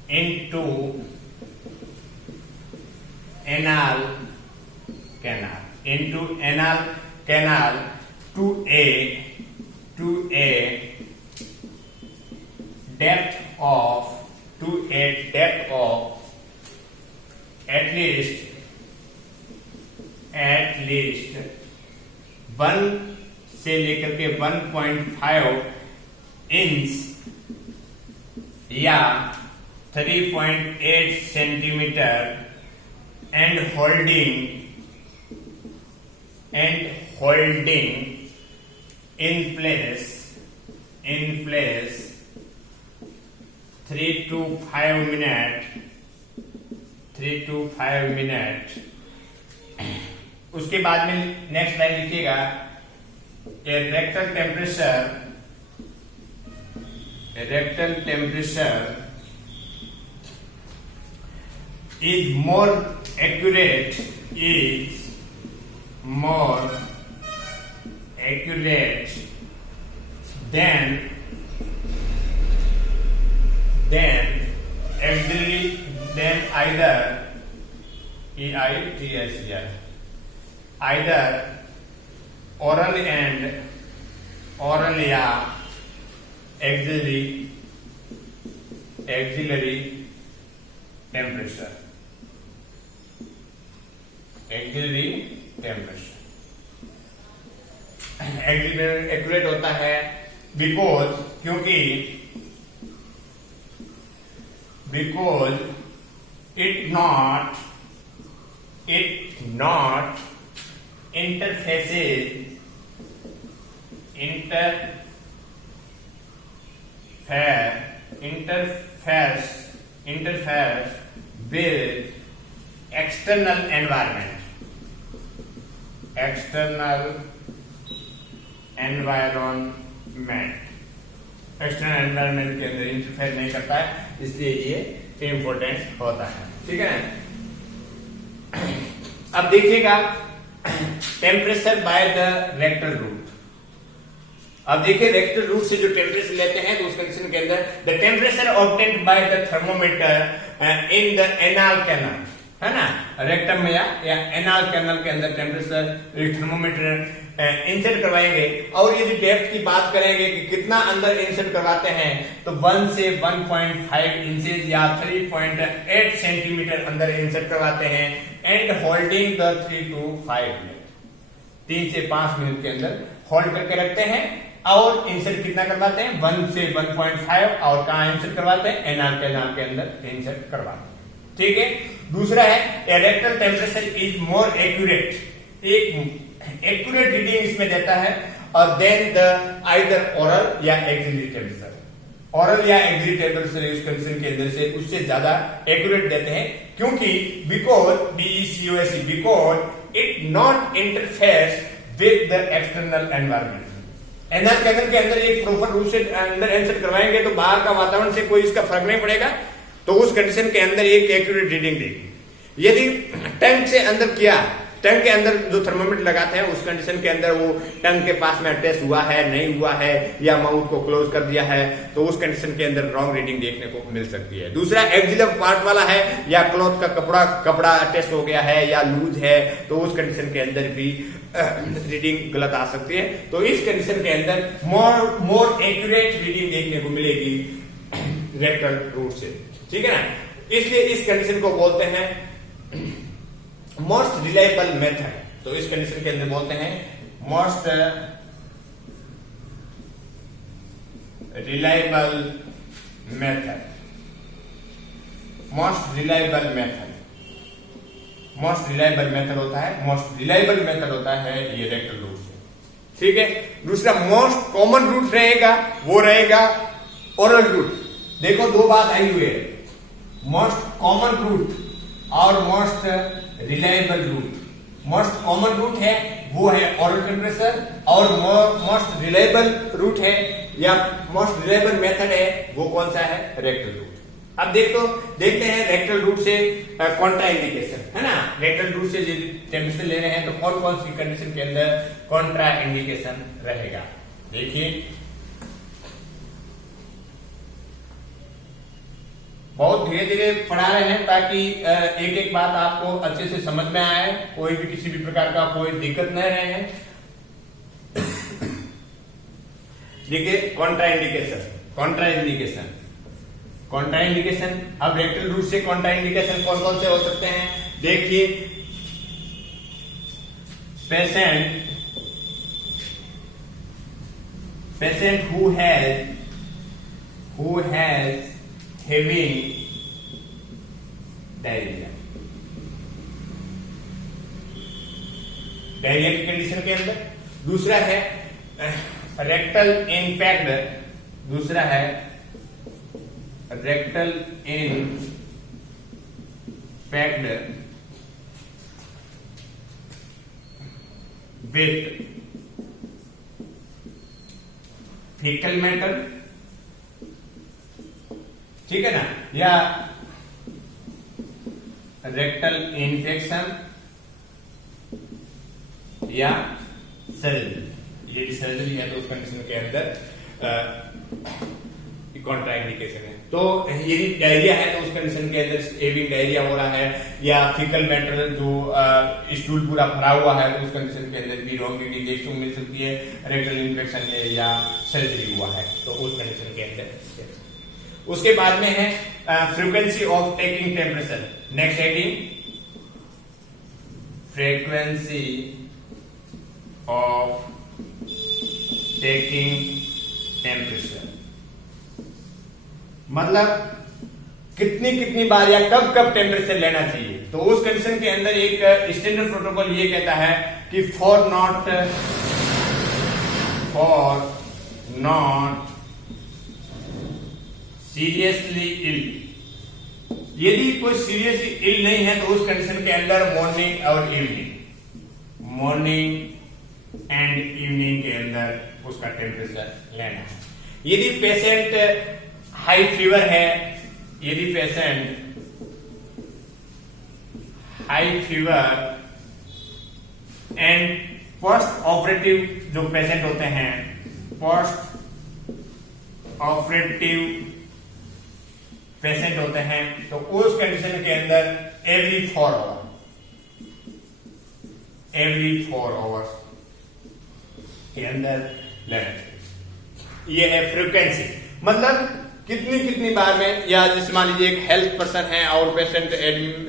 into anal canal to a depth of at least 1 से लेकर के 1.5 इंच या 3.8 centimetre and holding in place 3 to 5 minute. उसके बाद में नेक्स्ट लाइन लिखिएगा, rectal temperature is more accurate than either oral या auxiliary temperature, axillary temperature. Accurate होता है because it not interferes with external environment external environment के अंदर इंटरफेयर नहीं करता है, इसलिए ये इंपॉर्टेंट होता है। ठीक है ना। अब देखिएगा temperature by the rectal route. अब देखिए रेक्टल रूट से जो टेम्परेचर लेते हैं तो उस कंडीशन के अंदर the temperature obtained by the thermometer in the anal canal, है ना, रेक्टम में या एनाल कैनल के अंदर टेम्परेचर थर्मोमीटर इंसर्ट करवाएंगे। और यदि डेप्थ की बात करेंगे कि कितना अंदर इंसर्ट करवाते हैं तो 1 से 1.5 इंचेस या 3.8 सेंटीमीटर अंदर इंसर्ट करवाते हैं and holding the 3 to 5 minute, 3 से 5 मिनट के अंदर होल्ड करके रखते हैं। और इंसर्ट कितना करवाते हैं 1 से 1.5, और कहां इंसर्ट करवाते हैं एनाल कैनाल के अंदर इंसर्ट करवाते हैं। ठीक है। दूसरा है rectal temperature is more accurate, एक एक्यूरेट रीडिंग इसमें देता है और देन द आइदर ओरल या एक्सिलरी टेम्परेचर, ओरल या एक्सिलरी टेम्परेचर इस कंडीशन के अंदर से उससे ज्यादा एक्यूरेट देते हैं, क्योंकि because it not interferes with the external environment. Anal canal के अंदर एक प्रॉपर रूप से अंदर इंसर्ट करवाएंगे तो बाहर का वातावरण से कोई इसका फर्क नहीं पड़ेगा, तो उस कंडीशन के अंदर एक एक्यूरेट रीडिंग देगी। यदि टंग से अंदर किया, टंग के अंदर जो थर्मोमीटर लगाते हैं उस कंडीशन के अंदर वो टंग के पास में अटैच हुआ है नहीं हुआ है या माउथ को क्लोज कर दिया है तो उस कंडीशन के अंदर रॉन्ग रीडिंग देखने को मिल सकती है। दूसरा एक्सिलर पार्ट वाला है या क्लॉथ का कपड़ा अटैच हो गया है या लूज है तो उस कंडीशन के अंदर भी रीडिंग गलत आ सकती है। तो इस कंडीशन के अंदर मोर एक्यूरेट रीडिंग देखने को मिलेगी रेक्टल रूट से। ठीक है ना। इसलिए इस कंडीशन को बोलते हैं मोस्ट रिलायबल मेथड। तो इस कंडीशन के अंदर बोलते हैं most reliable method. Most reliable method होता है, मोस्ट रिलायबल मेथड होता है ये रेक्टल रूट से। ठीक है। दूसरा मोस्ट कॉमन रूट रहेगा, वो रहेगा ओरल रूट। देखो दो बात आई हुई है, मोस्ट कॉमन रूट और most reliable route. Most common route है वो है ओरल टेम्परेचर और मोस्ट रिलायबल रूट है या मोस्ट रिलायबल मेथड है वो कौन सा है रेक्टल रूट। अब देखते हैं रेक्टल रूट से कॉन्ट्रा इंडिकेशन, है ना। रेक्टल रूट से टेम्परेचर ले रहे हैं तो कौन कौन सी कंडीशन के अंदर कॉन्ट्रा इंडिकेशन रहेगा। देखिए बहुत धीरे धीरे पढ़ा रहे हैं ताकि एक एक बात आपको अच्छे से समझ में आए, कोई भी किसी भी प्रकार का कोई दिक्कत न रहे। देखिए कॉन्ट्रा इंडिकेशन। अब रेक्टल रूट से कॉन्ट्रा इंडिकेशन कौन कौन से हो सकते हैं। देखिए patient who has having diarrhoea की कंडीशन के अंदर। दूसरा है रेक्टल इन्फेक्ट, दूसरा है rectal infect with faecal matter. ठीक है ना। या रेक्टल इन्फेक्शन या सर्जरी। ये सर्जरी है तो उस कंडीशन के अंदर कॉन्ट्रा इंडिकेशन है। तो यदि डायरिया है तो उस कंडीशन के अंदर एविंग डायरिया हो रहा है या फीकल मैटर जो स्टूल पूरा भरा हुआ है तो उस कंडीशन के अंदर भी रॉन्ग रीडिंग देखने को मिल सकती है। रेक्टल इन्फेक्शन है या सर्जरी हुआ है तो उस कंडीशन के अंदर। उसके बाद में है frequency of taking temperature. Next heading frequency of taking temperature, मतलब कितनी कितनी बार या कब कब टेम्परेचर लेना चाहिए। तो उस कंडीशन के अंदर एक स्टैंडर्ड प्रोटोकॉल ये कहता है कि फॉर नॉट सीरियसली इल, यदि कोई सीरियसली इल नहीं है तो उस कंडीशन के अंदर मॉर्निंग और इवनिंग, मॉर्निंग एंड इवनिंग के अंदर उसका टेम्परेचर लेना है। यदि पेशेंट हाई फीवर है, यदि patient high fever and post operative, जो पेशेंट होते हैं पोस्ट ऑपरेटिव पेशेंट होते हैं, तो उस कंडीशन के अंदर एवरी 4 आवर्स के अंदर लेना चाहिए। ये है फ्रीक्वेंसी, मतलब कितनी कितनी बार में, या जैसे मान लीजिए एक हेल्थ पर्सन है और पेशेंट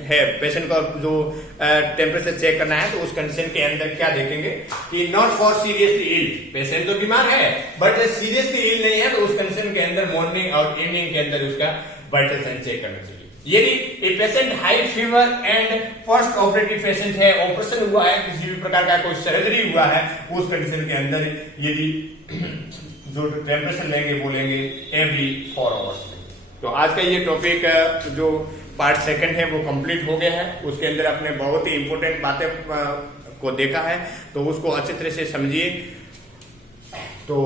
है, पेशेंट का जो टेम्परेचर चेक करना है, तो उस कंडीशन के अंदर क्या देखेंगे कि not for seriously ill, patient तो बीमार है बट सीरियसली इल नहीं है, तो उस कंडीशन के अंदर मॉर्निंग और इवनिंग के अंदर उसका वाइटल साइन चेक करना चाहिए। यदि patient high fever and post operative patient है, ऑपरेशन हुआ है, किसी भी प्रकार का कोई सर्जरी हुआ है, उस कंडीशन के अंदर यदि जो टेम्परेचर लेंगे वो लेंगे एवरी 4 आवर्स। तो आज का ये टॉपिक जो पार्ट सेकंड है वो कंप्लीट हो गया है। उसके अंदर अपने बहुत ही इंपॉर्टेंट बातें को देखा है, तो उसको अच्छी तरह से समझिए। तो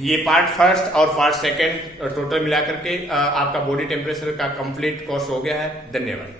ये पार्ट फर्स्ट और पार्ट सेकंड टोटल मिला करके आपका बॉडी टेम्परेचर का कंप्लीट कोर्स हो गया है। धन्यवाद।